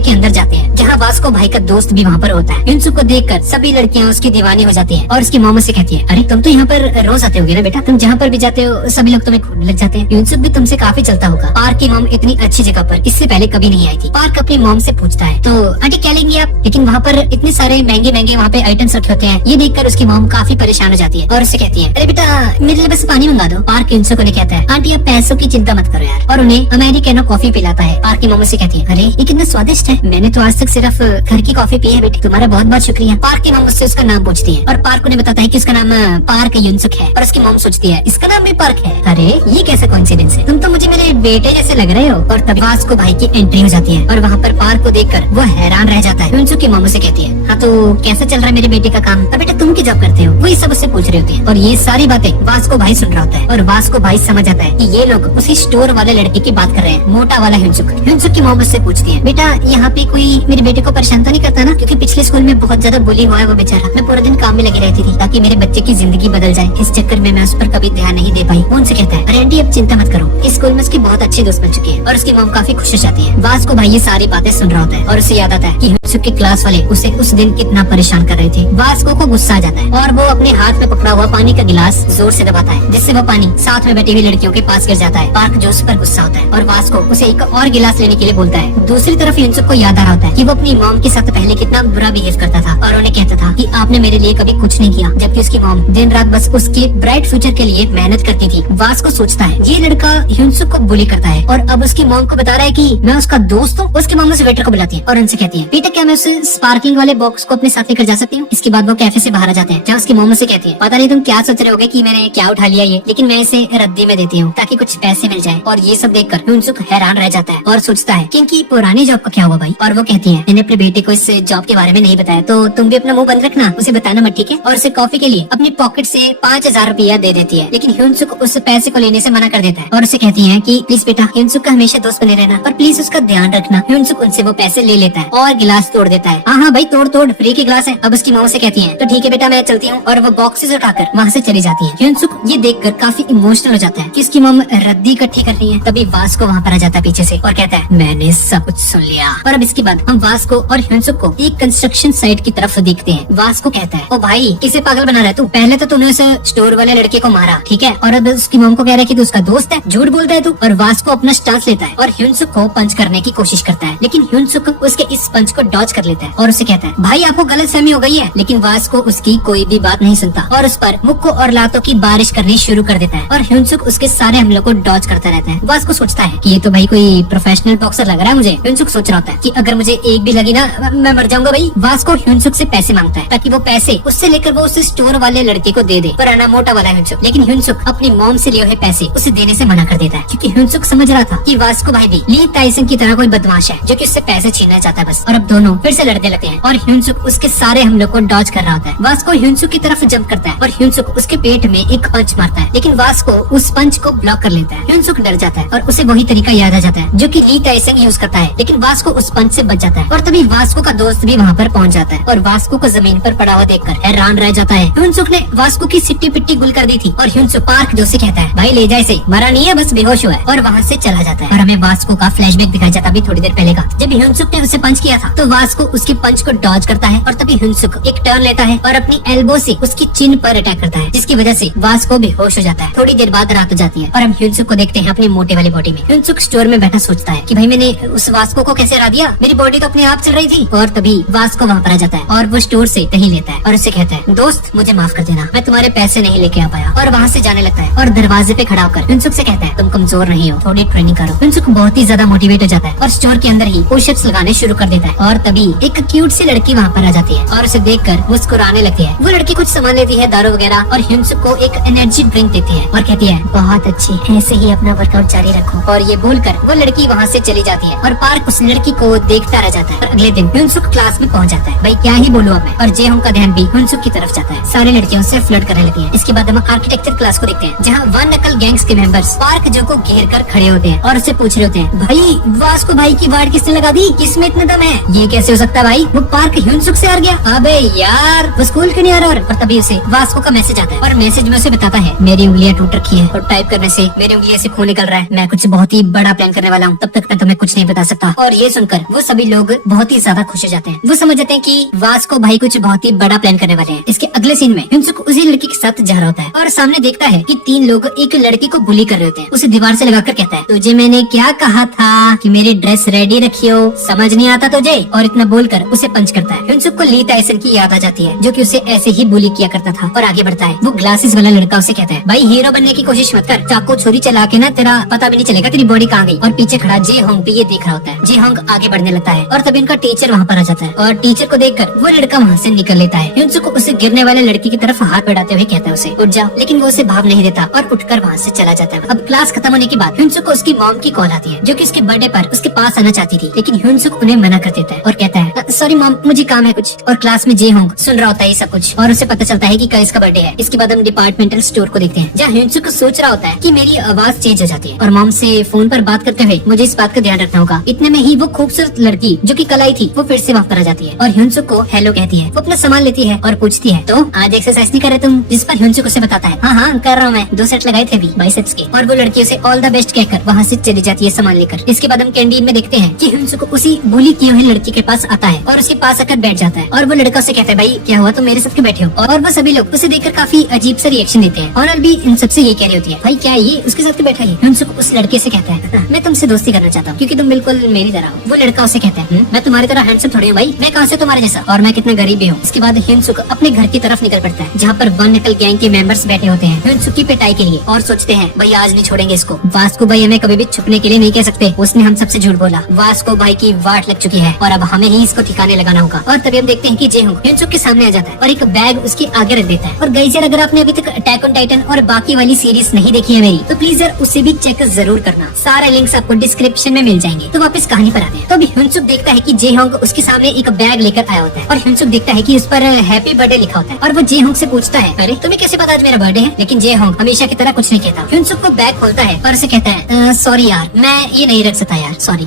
के अंदर जाते हैं जहाँ वास्को भाई का दोस्त भी वहाँ पर होता है। ह्यूनसुक को देखकर सभी लड़कियाँ उसकी दीवानी हो जाती है और उसकी मॉम से कहती है, अरे तुम तो यहाँ पर रोज आते होगे ना बेटा, तुम जहाँ पर भी जाते हो सभी लोग तुम्हें खूब लग जाते हैं। ह्यूनसुक भी तुमसे काफी चलता होगा। पार्क की मॉम इतनी अच्छी जगह पर इससे पहले कभी नहीं आई थी। पार्क अपनी मॉम से पूछता है, तो आंटी क्या लेंगी आप? लेकिन वहाँ पर इतने सारे महंगे महंगे वहाँ पे आइटम्स रखे होते हैं। ये देखकर उसकी मॉम काफी परेशान हो जाती है और उससे कहती है, अरे बेटा मेरे लिए बस पानी मंगा दो। पार्क ह्यूनसुक ने कहता है, आंटी आप पैसों की चिंता मत करो यार, और उन्हें अमेरिकानो कॉफी पिलाता है। पार्क की मॉम से कहती है, अरे ये कितना स्वादिष्ट है, मैंने तो आज तक सिर्फ घर की कॉफी पी है बेटी, तुम्हारा बहुत बहुत शुक्रिया। पार्क की मॉम उससे उसका नाम पूछती है और पार्क उन्हें बताता है कि उसका नाम पार्क ह्यूनसुक है। और उसकी मॉम सोचती है, इसका नाम भी पार्क है, अरे ये कैसा कोइंसिडेंस है, तुम तो मुझे मेरे बेटे जैसे लग रहे हो। और तभी वास्को भाई की एंट्री हो जाती है और वहाँ पर पार्क को देखकर वो हैरान रह जाता है। ह्यूनसुक की मॉम से कहती है, हाँ तो कैसा चल रहा है मेरे बेटे का काम? अब बेटा तुम क्या जॉब करते हो? वही सब उससे पूछ रही होती है और ये सारी बातें वास्को भाई सुन रहा होता है। और वास्को भाई समझ आता है कि ये लोग उसी स्टोर वाले लड़के की बात कर रहे हैं, मोटा वाला ह्यूनसुक। ह्यूनसुक की मॉम उससे पूछती है, बेटा यहाँ पे कोई मेरे बेटे को परेशान तो नहीं करता ना? क्योंकि पिछले स्कूल में बहुत ज्यादा बुली हुआ है वो बेचारा। मैं पूरा दिन काम में लगी रहती थी ताकि मेरे बच्चे की जिंदगी बदल जाए, इस चक्कर में मैं उस पर कभी ध्यान नहीं दे पाई। वो उनसे कहता है, अरे आंटी अब चिंता मत करो, इस स्कूल में उसकी बहुत अच्छी दोस्त बन चुकी है। और उसकी मॉम काफी खुश हो जाती है। वास्को भाई ये सारी बातें सुन रहा होता है और उसे याद आता है कि ह्यूनसुक के क्लास वाले उसे उस दिन कितना परेशान कर रहे थे। वास्को को गुस्सा आ जाता है और वो अपने हाथ में पकड़ा हुआ पानी का गिलास जोर से दबाता है, जिससे वो पानी साथ में बैठी हुई लड़कियों के पास गिर जाता है। पार्क जो उस पर गुस्सा होता है और वास्को उसे एक और गिलास लेने के लिए बोलता है। दूसरी तरफ ह्यूनसुक को याद आ रहा होता है कि वो अपनी मॉम के साथ पहले कितना बुरा बिहेव करता था और उन्हें कहता था कि आपने मेरे लिए कभी कुछ नहीं किया, जबकि उसकी मॉम दिन रात बस उसके ब्राइट फ्यूचर के लिए मेहनत करती थी। वास्को सोचता है ये लड़का ह्यूनसुक को बुली करता है और अब उसकी मॉम को बता रहा है कि मैं उसका दोस्त हूँ। उसकी मॉम उस वेटर को बुलाती है और उनसे कहती है, बेटा क्या मैं उस स्पार्कलिंग वाले बॉक्स को अपने साथ लेकर जा सकती हूँ? इसके बाद वो कैफे से बाहर आ जाते हैं जहाँ उसकी मॉम से कहती है, पता नहीं तुम क्या सोच रहे होगे कि मैंने क्या उठा लिया ये, लेकिन मैं इसे रद्दी में देती हूँ ताकि कुछ पैसे मिल जाए। और ये सब देखकर ह्यूनसुक हैरान रह जाता है और सोचता है कि इनकी पुरानी जॉब का क्या हुआ भाई। और वो कहती है, मैंने अपने बेटे को इस जॉब के बारे में नहीं बताया, तो तुम भी अपना मुंह बंद रखना, उसे बताना मत, ठीक है? और उसे कॉफी के लिए अपनी पॉकेट से 5000 रुपया दे देती है। लेकिन ह्यूनसुक उस पैसे को लेने से मना कर देता है और उसे कहती है कि प्लीज बेटा ह्यूनसुक का हमेशा दोस्त बने रहना और प्लीज उसका ध्यान रखना। ह्यूनसुक उनसे वो पैसे ले लेता है और गिलास तोड़ देता है। हाँ भाई तोड़ तोड़, फ्री की गिलास है। अब उसकी माँ से कहती है, तो ठीक है बेटा मैं चलती हूँ। और वो बॉक्सेस उठाकर वहाँ से चली जाती है। ह्यूनसुक ये देखकर काफी इमोशनल हो जाता है कि उसकी मॉम रद्दी इकट्ठी कर रही है। तभी वास्को वहाँ पर आ जाता है पीछे से और कहता है, मैंने सब कुछ सुन लिया। और अब इसके बाद हम वास्को और ह्यूनसुक को एक कंस्ट्रक्शन साइट की तरफ देखते हैं। वास्को कहता है, ओ भाई किसे पागल बना रहा है तू? पहले तो तूने उस स्टोर वाले लड़के को मारा, ठीक है, और अब उसकी मॉम को कह रहा है कि तू उसका दोस्त है, झूठ बोलता है तू। और वास्को अपना स्टांस लेता है और ह्यूनसुक को पंच करने की कोशिश करता है, लेकिन ह्यूनसुक उसके इस पंच को डॉज कर लेता है और उसे कहता है, भाई आपको गलतफहमी हो गई है। लेकिन वास्को उसकी कोई भी बात नहीं सुनता और उस पर मुक्कों और लातों की बारिश करनी शुरू कर देता है और ह्यूनसुक उसके सारे हमलों को डॉज करता रहता है। वास्को सोचता है कि ये तो भाई कोई प्रोफेशनल बॉक्सर लग रहा है मुझे। ह्यूनसुक सोच रहा होता है कि अगर मुझे एक भी लगी ना मैं मर जाऊंगा भाई। वास्को ह्यूनसुक से पैसे मांगता है ताकि वो पैसे उससे लेकर वो उस स्टोर वाले लड़के को दे दे, पुराना मोटा वाला ह्यूनसुक। लेकिन ह्यूनसुक अपनी मॉम से लिए हुए पैसे उसे देने से मना कर देता है क्योंकि ह्यूनसुक समझ रहा था कि वास्को भाई भी ली टाइसन की तरह कोई बदमाश है जो कि उससे पैसे छीनना चाहता है बस। और अब दोनों फिर से लड़ने लगते हैं और ह्यूनसुक उसके सारे हमलों को डॉज कर रहा होता है। वास्को ह्यूनसुक की तरफ जंप करता है और ह्यूनसुक उसके पेट में एक पंच मारता है, लेकिन वास्को उस पंच को ब्लॉक कर लेता है। ह्यूनसुक डर जाता है और उसे वही तरीका याद आ जाता है जो कि ली टाइसन यूज करता है, लेकिन वास्को उस पंच से बच जाता है। और तभी वास्को का दोस्त भी वहाँ पर पहुँच जाता है और वास्को को जमीन पर पड़ा हुआ देखकर हैरान रह जाता है। ह्यूनसुक ने वास्को की सिट्टी पिट्टी गुल कर दी थी और ह्यूनसुक पार्क जो से कहता है, भाई ले जाए इसे, मरा नहीं है बस बेहोश हुआ है, और वहाँ से चला जाता है। और हमें वास्को का फ्लैशबैक दिखाया जाता है थोड़ी देर पहले का, जब ह्यूनसुक ने उसे पंच किया था तो वास्को उसके पंच को डॉज करता है और तभी ह्यूनसुक एक टर्न लेता है और अपनी एल्बो से उसकी चिन पर अटैक करता है, जिसकी वजह से वास्को बेहोश हो जाता है। थोड़ी देर बाद रात हो जाती है और हम ह्यूनसुक को देखते हैं अपनी मोटे वाली बॉडी में। ह्यूनसुक स्टोर में बैठा सोचता है कि भाई मैंने उस वास्को को कैसे हरा दिया, मेरी बॉडी तो अपने आप चल रही थी। और तभी वास्को वहाँ पर आ जाता है और वो स्टोर से दही लेता है और उससे कहता है, दोस्त मुझे माफ कर देना, मैं तुम्हारे पैसे नहीं लेके आ पाया। और वहाँ से जाने लगता है और दरवाजे पे खड़ा होकर ह्यूनसुक से कहता है, तुम कमजोर नहीं हो, थोड़ी ट्रेनिंग करो। ह्यूनसुक बहुत ही ज्यादा मोटिवेट हो जाता है और स्टोर के अंदर ही पुशअप्स लगाने शुरू कर देता है। और तभी एक क्यूट सी लड़की वहाँ पर आ जाती है और उसे देखकर मुस्कुराने लगती है। वो लड़की कुछ सामान लेती है, दारू वगैरह, और ह्यूनसुक को एक एनर्जी ड्रिंक देती है और कहती है, बहुत अच्छी, ऐसे ही अपना वर्कआउट जारी रखो। और ये बोलकर वो लड़की वहाँ से चली जाती है और पार्क उस लड़की को देखता रह जाता है। और अगले दिन ह्यूनसुक क्लास में पहुँच जाता है। भाई क्या ही बोलूं अब मैं। और जे जेहोंग का ध्यान भी हुनसुक की तरफ जाता है। सारी लड़कियां उससे फ्लर्ट करने लगती हैं। इसके बाद हम आर्किटेक्चर क्लास को देखते हैं, जहाँ वन नकल गैंग्स के मेंबर्स पार्क जो को घेर कर खड़े होते हैं और उससे पूछ रहे होते हैं, भाई वास्को भाई की वार्ड किसने लगा दी, किसमें इतना दम है, ये कैसे हो सकता है भाई, वो पार्क हुनसुक से हार गया। अबे यार वो स्कूल क्यों नहीं आ रहा। और तभी उसे वास्को का मैसेज आता है और मैसेज में उसे बताता है, मेरी उंगलियां टूट रखी है और टाइप करने से मेरी उंगलियों से खून निकल रहा है, मैं कुछ बहुत ही बड़ा प्लान करने वाला हूँ, तब तक मैं तुम्हें कुछ नहीं बता सकता। और ये सुनकर वो सभी लोग बहुत ही ज्यादा खुश हो जाते हैं। वो समझ जाते हैं कि वास्को भाई कुछ बहुत ही बड़ा प्लान करने वाले हैं। इसके अगले सीन में हुनसुक उसी लड़की के साथ जा रहा होता है और सामने देखता है कि 3 लोग एक लड़की को बुली कर रहे होते हैं। उसे दीवार से लगाकर कहता है, तुझे मैंने क्या कहा था कि मेरी ड्रेस रेडी रखियो, समझ नहीं आता तुझे। और इतना बोलकर उसे पंच करता है। हुनसुक को ली टायसन की याद आ जाती है, जो कि उसे ऐसे ही बुली किया करता था और आगे बढ़ता है। वो ग्लासेस वाला लड़का उसे कहता है, भाई हीरो बनने की कोशिश मत कर, चाकू छुरी चला के ना तेरा पता भी नहीं चलेगा तेरी बॉडी कहाँ गई। और पीछे खड़ा जेहोंग भी ये देख रहा होता है। जेहोंग आगे बढ़ने लगता है और तभी उनका टीचर वहाँ पर आ जाता है और टीचर को देखकर वो लड़का वहाँ से निकल लेता है। हुनसुक को उसे गिरने वाले लड़की की तरफ हाथ बढ़ाते हुए कहता है उसे उठ जा, लेकिन वो उसे भाव नहीं देता और उठकर वहाँ से चला जाता है। अब क्लास खत्म होने के बाद हुनसुक को उसकी मॉम की कॉल आती है, जो कि उसके बर्थडे पर उसके पास आना चाहती थी, लेकिन हुनसुक उन्हें मना कर देता है और कहता है, सॉरी मॉम मुझे काम है कुछ। और क्लास में जेहोंग सुन रहा होता है ये सब कुछ और उसे पता चलता है कि कल इसका बर्थडे है। इसके बाद हम डिपार्टमेंटल स्टोर को देखते हैं, जहाँ हुनसुक सोच रहा होता है कि मेरी आवाज चेंज हो जाती है और मॉम से फोन पर बात करते हुए मुझे इस बात का ध्यान रखना होगा। इतने में ही वो खूबसूरत लड़की जो कि कल आई थी वो फिर से वहाँ पर आ जाती है और हुनसुक को हेलो कहती है। वो अपना सामान लेती है और पूछती है, तो आज एक्सरसाइज नहीं कर रहे तुम, जिस पर हुनसुक उसे बताता है, हाँ कर रहा हूँ मैं, 2 सेट लगाए थे अभी बाइसेप्स के। और वो लड़की उसे ऑल द बेस्ट कहकर वहाँ से चली जाती है सामान लेकर। इसके बाद हम कैंटीन में देखते हैं कि हुनसुक उसी बुली की हुई लड़की के पास आता है और उसके पास आकर बैठ जाता है और वो लड़का उसे कहता है, भाई क्या हुआ तुम मेरे साथ क्यों बैठे हो। और वो सभी लोग उसे देखकर काफी अजीब सा रिएक्शन देते हैं। ऑनर भी इन सबसे ये कह रही होती है, भाई क्या ये उसके साथ क्यों बैठा है। हुनसुक उस लड़के से कहता है, मैं तुमसे दोस्ती करना चाहता हूँ क्योंकि तुम बिल्कुल मेरी तरह हो। वो लड़का उसे कहता है, मैं तुम्हारी तरह हैंडसम थोड़ी हूँ भाई, मैं कहाँ से तुम्हारे जैसा, और मैं कितना गरीब भी हूँ। इसके बाद हुनसुक अपने घर की तरफ निकल पड़ता है, जहाँ पर वन नकल गैंग के मेंबर्स बैठे होते हैं हुनसुक की पिटाई के लिए और सोचते हैं, भाई आज नहीं छोड़ेंगे इसको। वास्को भाई हमें कभी भी छुपने के लिए नहीं कह सकते, उसने हम सबसे झूठ बोला। वास्को भाई की वाट लग चुकी है और अब हमें ही इसको ठिकाने लगाना होगा। और तभी हम देखते हैं कि जेहोंग हुनसुक के सामने आ जाता है और एक बैग उसके आगे रख देता है। और गाइस यार, अगर आपने अभी तक अटैक ऑन टाइटन और बाकी वाली सीरीज नहीं देखी है मेरी, तो प्लीज यार उसे भी चेक जरूर करना। सारे लिंक्स आपको डिस्क्रिप्शन में मिल जाएंगे। तो वापस कहानी पर आते हैं। तो अभी हुनसुक देखता है कि जेहोंग उसके सामने एक बैग लेकर आया होता है और हुनसुक देखता है कि उस पर हैप्पी बर्थडे लिखा होता है और वो जेहोंग से पूछता है, अरे तुम्हें कैसे पता आज मेरा बर्थडे है। लेकिन जेहोंग हमेशा की तरह कुछ नहीं कहता। हुनसुक को बैग खोलता है और उसे कहता है, सॉरी यार मैं ये नहीं रख सकता यार, सॉरी।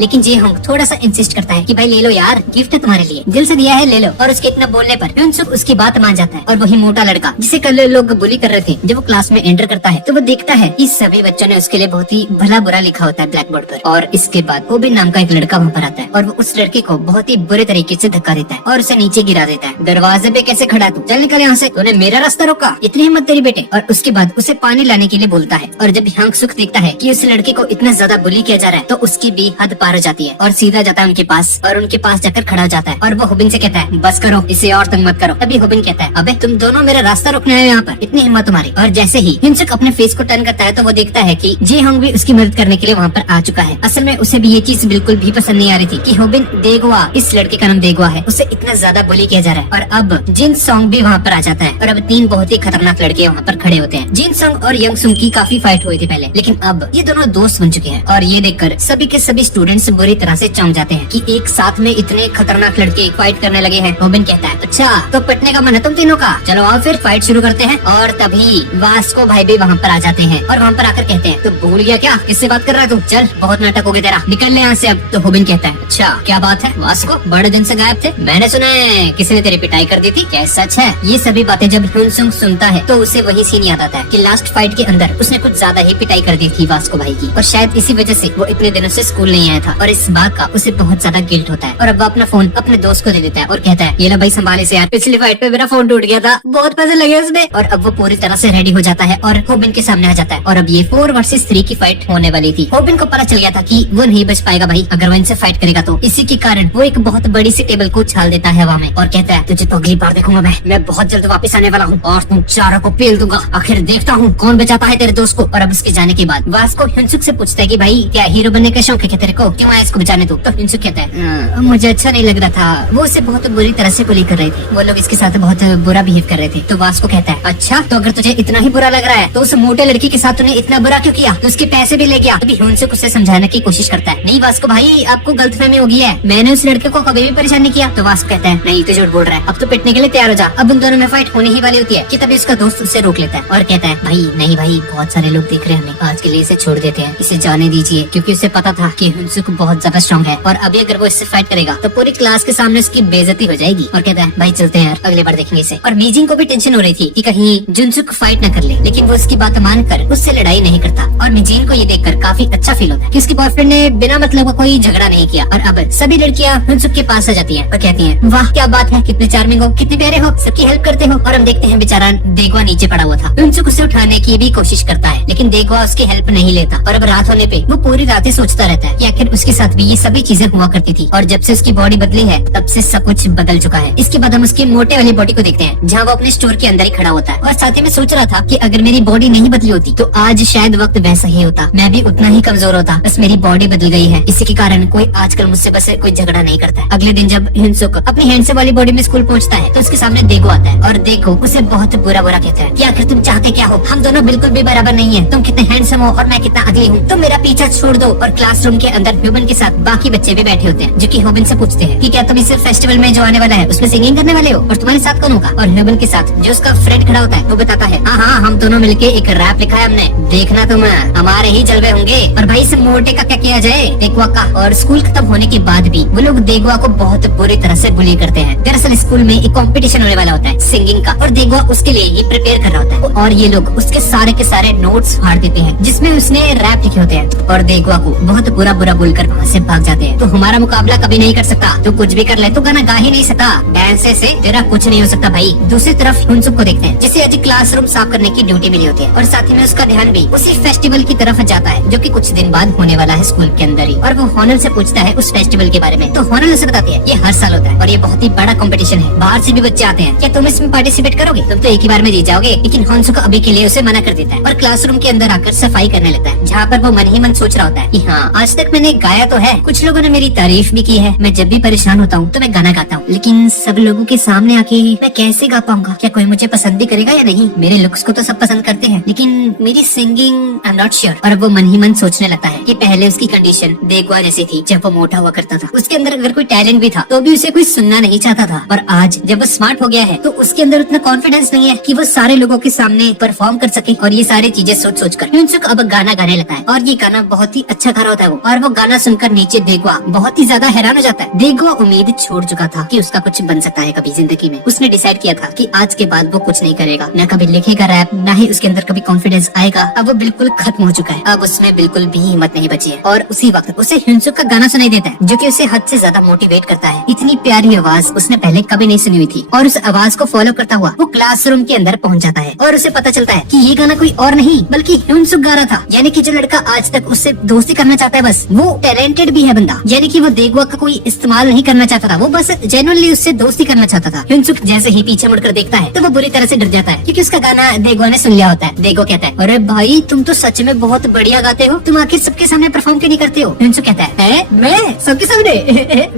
लेकिन जेहोंग थोड़ा सा इंसिस्ट करता है कि भाई ले लो यार, गिफ्ट है तुम्हारे लिए, दिल से दिया है ले लो। और उसके इतना बोलने पर हुनसुक उसकी बात मान जाता है और वही मोटा लड़का जिसे कल लोग बुली कर रहे थे, जब वो क्लास में एंटर करता है तो वो देखता है कि सभी बच्चों ने उसके लिए बहुत ही भला बुरा लिखा होता है ब्लैक बोर्ड पर। और इसके बाद ओबिन नाम का एक लड़का वहाँ पर आता है और वो उस लड़के को बहुत ही बुरे तरीके से धक्का देता है और उसे नीचे गिरा देता है। दरवाजे पे कैसे खड़ा तू, चल निकल यहाँ से, तूने मेरा रास्ता रोका, इतनी हिम्मत तेरी बेटे। और उसके बाद उसे पानी लाने के लिए बोलता है और जब हुनसुक देखता है कि उस लड़के को इतना ज्यादा बुली किया जा रहा है तो उसकी भी हद पार हो जाती है और सीधा जाता है उनके पास और उनके पास जाकर खड़ा हो जाता है और वो हुबिन से कहता है, बस करो इसे और तंग मत करो। तभी हुबिन कहता है, अबे तुम दोनों मेरा रास्ता रोकने आए यहाँ पर, इतनी हिम्मत तुम्हारी। और जैसे ही हुनसुक अपने फेस को टर्न करता है तो वो देखता है कि जेहोंग भी उसकी मदद करने के लिए वहाँ पर आ चुका है। असल में उसे भी ये चीज बिल्कुल भी पसंद नहीं आ रही थी कि हुबिन देगवा, इस लड़के का नाम देगवा है, उसे इतना ज्यादा बुली किया जा रहा है। और अब जिन सॉन्ग भी वहाँ पर आ जाता है और अब 3 बहुत ही खतरनाक लड़के वहाँ पर खड़े होते हैं। जिन सॉन्ग और यंग सुंग की काफी फाइट हुई थी पहले, लेकिन अब ये दोनों दोस्त बन चुके हैं। और ये देखकर सभी के सभी स्टूडेंट्स बुरी तरह से चौंक जाते हैं कि एक साथ में इतने खतरनाक लड़के फाइट करने लगे हैं। हुबिन कहता है, अच्छा तो पिटने का मन है तुम तीनों का, चलो आओ फिर फाइट शुरू करते हैं। और तभी वास्को भाई भी वहाँ पर आ जाते हैं और वहाँ पर आकर कहते हैं, तो भूल गया क्या, किससे बात कर रहा है तू, चल बहुत नाटक हो गया तेरा, निकल ले यहाँ से अब। तो हुबिन कहता है, अच्छा क्या बात है वास्को, बड़े दिन से गायब थे, मैंने सुना है किसी ने तेरी पिटाई कर दी थी, क्या सच है। ये सभी बातें जब हुनसुक सुनता है तो उसे वही सीन याद आता है कि लास्ट फाइट के अंदर उसने कुछ ज्यादा ही पिटाई कर दी थी वास्को भाई की और शायद इसी वजह से वो इतने दिनों से स्कूल नहीं आया था और इस बात का उसे बहुत ज्यादा गिल्ट होता है। और अब वो अपना फोन अपने दोस्त को दे देता है और कहता है, ये लो भाई संभाले से यार, पिछली फाइट पे मेरा फोन टूट गया था, बहुत पैसे लगे उसमें। और अब वो पूरी तरह से रेडी हो जाता है और हुबिन के सामने आ जाता है और अब ये 4 वर्सेस 3 की फाइट होने वाली थी। हुबिन को पता चल गया था कि वो नहीं बच पाएगा भाई अगर वो इनसे फाइट करेगा तो। इसी के कारण वो एक बहुत बड़ी सी टेबल को उछाल देता है हवा में और कहता है, तुझे तो अगली बार देखूंगा मैं बहुत जल्द वापस आने वाला हूँ और तुम चारों को पेल दूंगा, आखिर देखता हूँ कौन बचाता है तेरे दोस्त को। और अब उसके जाने के बाद वास्को हुनसुक से पूछता है कि भाई क्या हीरो बनने का शौक है क्या तेरे को, क्यों आया इसको बचाने तू। तो हुनसुक कहता है, मुझे अच्छा नहीं लग रहा था, वो उसे बहुत बुरी तरह से बुली कर रहे थे, वो लोग इसके साथ बहुत बुरा बिहेव कर रहे थे। तो वास्को कहता है, अच्छा तो अगर तुझे इतना ही बुरा लग रहा है तो उस मोटे लड़की के साथ तूने इतना बुरा क्यों किया, तो उसके पैसे भी ले गया। तभी हुनसुक उसे समझाने की कोशिश करता है, नहीं वास्को भाई आपको गलतफहमी हो गई है, मैंने उस लड़के को कभी भी परेशान नहीं किया। तो वास्को कहता है, नहीं तो झूठ बोल रहा है, अब तो पिटने के लिए तैयार हो जा। अब उन दोनों में फाइट होने ही वाली होती है कि तभी उसका दोस्त उससे रोक लेता है और कहता है भाई नहीं भाई, बहुत सारे लोग देख रहे हैं हमें, आज के लिए इसे छोड़ देते हैं, इसे जाने दीजिए, क्योंकि उसे पता था कि हुनसुक बहुत ज्यादा स्ट्रॉन्ग है और अभी अगर वो इससे फाइट करेगा तो पूरी क्लास के सामने उसकी बेइज्जती हो जाएगी। और कहता है भाई चलते हैं यार, अगले बार देखेंगे इसे। और मीजिंग को भी टेंशन हो रही थी कि कहीं जुनसुक फाइट न कर ले, लेकिन वो उसकी बात मानकर उससे लड़ाई नहीं करता। और मीजिंग को ये देखकर काफी अच्छा फील होता है कि उसकी बॉयफ्रेंड ने बिना मतलब का कोई झगड़ा नहीं किया। और अब सभी लड़कियां हुनसुक के पास आ जाती हैं और कहती हैं वाह क्या बात है, कितने चार्मिंग हो, कितने प्यारे हो, सबकी हेल्प करते हो। और हम देखते हैं बेचारा देगवा नीचे पड़ा हुआ था। हुनसुक उसे उठाने की भी कोशिश करता है, लेकिन देगवा उसकी हेल्प नहीं लेता। और अब रात होने पे वो पूरी रातें सोचता रहता है कि आखिर उसके साथ भी ये सभी चीजें हुआ करती थी, और जब से उसकी बॉडी बदली है तब से सब कुछ बदल चुका है। इसके बाद हम उसकी मोटे वाली बॉडी को देखते हैं, जहाँ वो अपने स्टोर के अंदर ही खड़ा होता है और साथ ही में सोच रहा था कि अगर मेरी बॉडी नहीं बदली होती तो आज शायद वक्त वैसा ही होता, मैं भी उतना ही कमजोर होता, बस मेरी बॉडी बदल गई है, इसी के कारण कोई आजकल मुझसे बस कोई झगड़ा नहीं करता है। अगले दिन जब हुनसुक अपनी हैंडसम वाली बॉडी में स्कूल पहुंचता है तो उसके सामने देगो आता है और देगो उसे बहुत बुरा बुरा कहता है कि आखिर तुम चाहते क्या हो, हम दोनों बिल्कुल भी बराबर नहीं है, तुम कितने हैंडसम हो और मैं कितना अगली हूँ, तुम मेरा पीछा छोड़ दो। और क्लासरूम के अंदर ह्यूबन के साथ बाकी बच्चे भी बैठे होते हैं, जो कि ह्यूबन से पूछते हैं कि क्या तुम इस फेस्टिवल में जो आने वाला है उसमें सिंगिंग करने वाले हो, और तुम्हारे साथ कौन होगा। और ह्यूबन के साथ जो उसका फ्रेंड खड़ा होता है वो बताता है हाँ हम दोनों मिलके एक रैप लिखा है हमने, देखना तुम, हमारे ही जलवे होंगे। और भाई इस मोटे का क्या किया जाए, देगवा का। और स्कूल खत्म होने के बाद भी वो लोग देगवा को बहुत बुरी तरह से बुली करते हैं। दरअसल स्कूल में एक कंपटीशन होने वाला होता है सिंगिंग का, और देगवा उसके लिए ही प्रिपेयर कर रहा होता है, और ये लोग उसके सारे के सारे नोट्स फाड़ देते हैं जिसमें उसने रैप लिखे होते हैं, और देगवा को बहुत बुरा बुरा बोलकर वहाँ से भाग जाते हैं। तो हमारा मुकाबला कभी नहीं कर सकता, तो कुछ भी कर ले, तो गाना गा ही नहीं सकता, डांस से तेरा कुछ नहीं हो सकता भाई। दूसरी तरफ हुनसुक को देखते हैं जिसे आज क्लासरूम साफ करने की ड्यूटी मिली होती है, और साथ ही में उसका ध्यान भी उसी फेस्टिवल की तरफ जाता है जो कि कुछ दिन बाद होने वाला है स्कूल के अंदर ही। और वो होनल से पूछता है उस फेस्टिवल के बारे में, तो होनल उसे बताती है ये हर साल होता है और ये बहुत ही बड़ा कंपटीशन है, बाहर से भी बच्चे आते हैं, क्या तुम इसमें पार्टिसिपेट करोगे, तुम तो एक ही बार में जीत जाओगे। लेकिन हुनसुक अभी के लिए उसे मना कर देता है और क्लासरूम के अंदर आकर सफाई करने लगता है, जहाँ पर वो मन ही मन सोच रहा होता है कि हाँ आज तक मैंने गाया तो है, कुछ लोगों ने मेरी तारीफ भी की है, मैं जब भी परेशान होता हूँ तो मैं गाना गाता हूँ, लेकिन सब लोगों के सामने आके मैं कैसे गा पाऊंगा, क्या कोई मुझे पसंद भी करेगा या नहीं, मेरे लुक्स को तो सब पसंद करते हैं लेकिन मेरी singing I am not sure. और वो मन ही मन सोचने लगता है कि पहले उसकी कंडीशन देगवा जैसी थी जब वो मोटा हुआ करता था, उसके अंदर अगर कोई टैलेंट भी था तो भी उसे कोई सुनना नहीं चाहता था, और आज जब वो स्मार्ट हो गया है तो उसके अंदर उतना कॉन्फिडेंस नहीं है कि वो सारे लोगों के सामने परफॉर्म कर सके। और ये सारी चीजें सोच सोच कर हुनसुक अब गाना गाने लगता है, और ये गाना बहुत ही अच्छा गा रहा होता है वो, और वो गाना सुनकर नीचे देगवा बहुत ही ज्यादा हैरान हो जाता है। देगवा उम्मीद छोड़ चुका था कि उसका कुछ बन सकता है कभी जिंदगी में, उसने डिसाइड किया था कि आज के बाद वो कुछ नहीं करेगा, न कभी लिखेगा रैप, न ही उसके अंदर कभी कॉन्फिडेंस आएगा। अब वो बिल्कुल खत्म हो चुका है, अब उसमें बिल्कुल भी हिम्मत नहीं बची है। और उसी वक्त उसे हुनसुक का गाना सुनाई देता है जो कि उसे हद से ज्यादा मोटिवेट करता है। इतनी प्यारी आवाज उसने पहले कभी नहीं सुनी हुई थी, और उस आवाज को फॉलो करता हुआ वो क्लासरूम के अंदर पहुंच जाता है, और उसे पता चलता है कि ये गाना कोई और नहीं बल्कि हुनसुक गा रहा था। यानी कि जो लड़का आज तक उससे दोस्ती करना चाहता है बस वो टैलेंटेड भी है बंदा, यानी कि वो देगवा का कोई इस्तेमाल नहीं करना चाहता था, वो बस जेन्युइनली उससे दोस्ती करना चाहता था। हुनसुक जैसे ही पीछे मुड़कर देखता है तो वो बुरी तरह से डर जाता है, क्योंकि उसका गाना देगवा ने सुन लिया होता है। देगो कहता है अरे भाई तुम तो सच में बहुत बढ़िया गाते हो, तुम आखिर सबके सामने परफॉर्म क्यों नहीं करते हो। हुनसुक कहता है मैं सबके सामने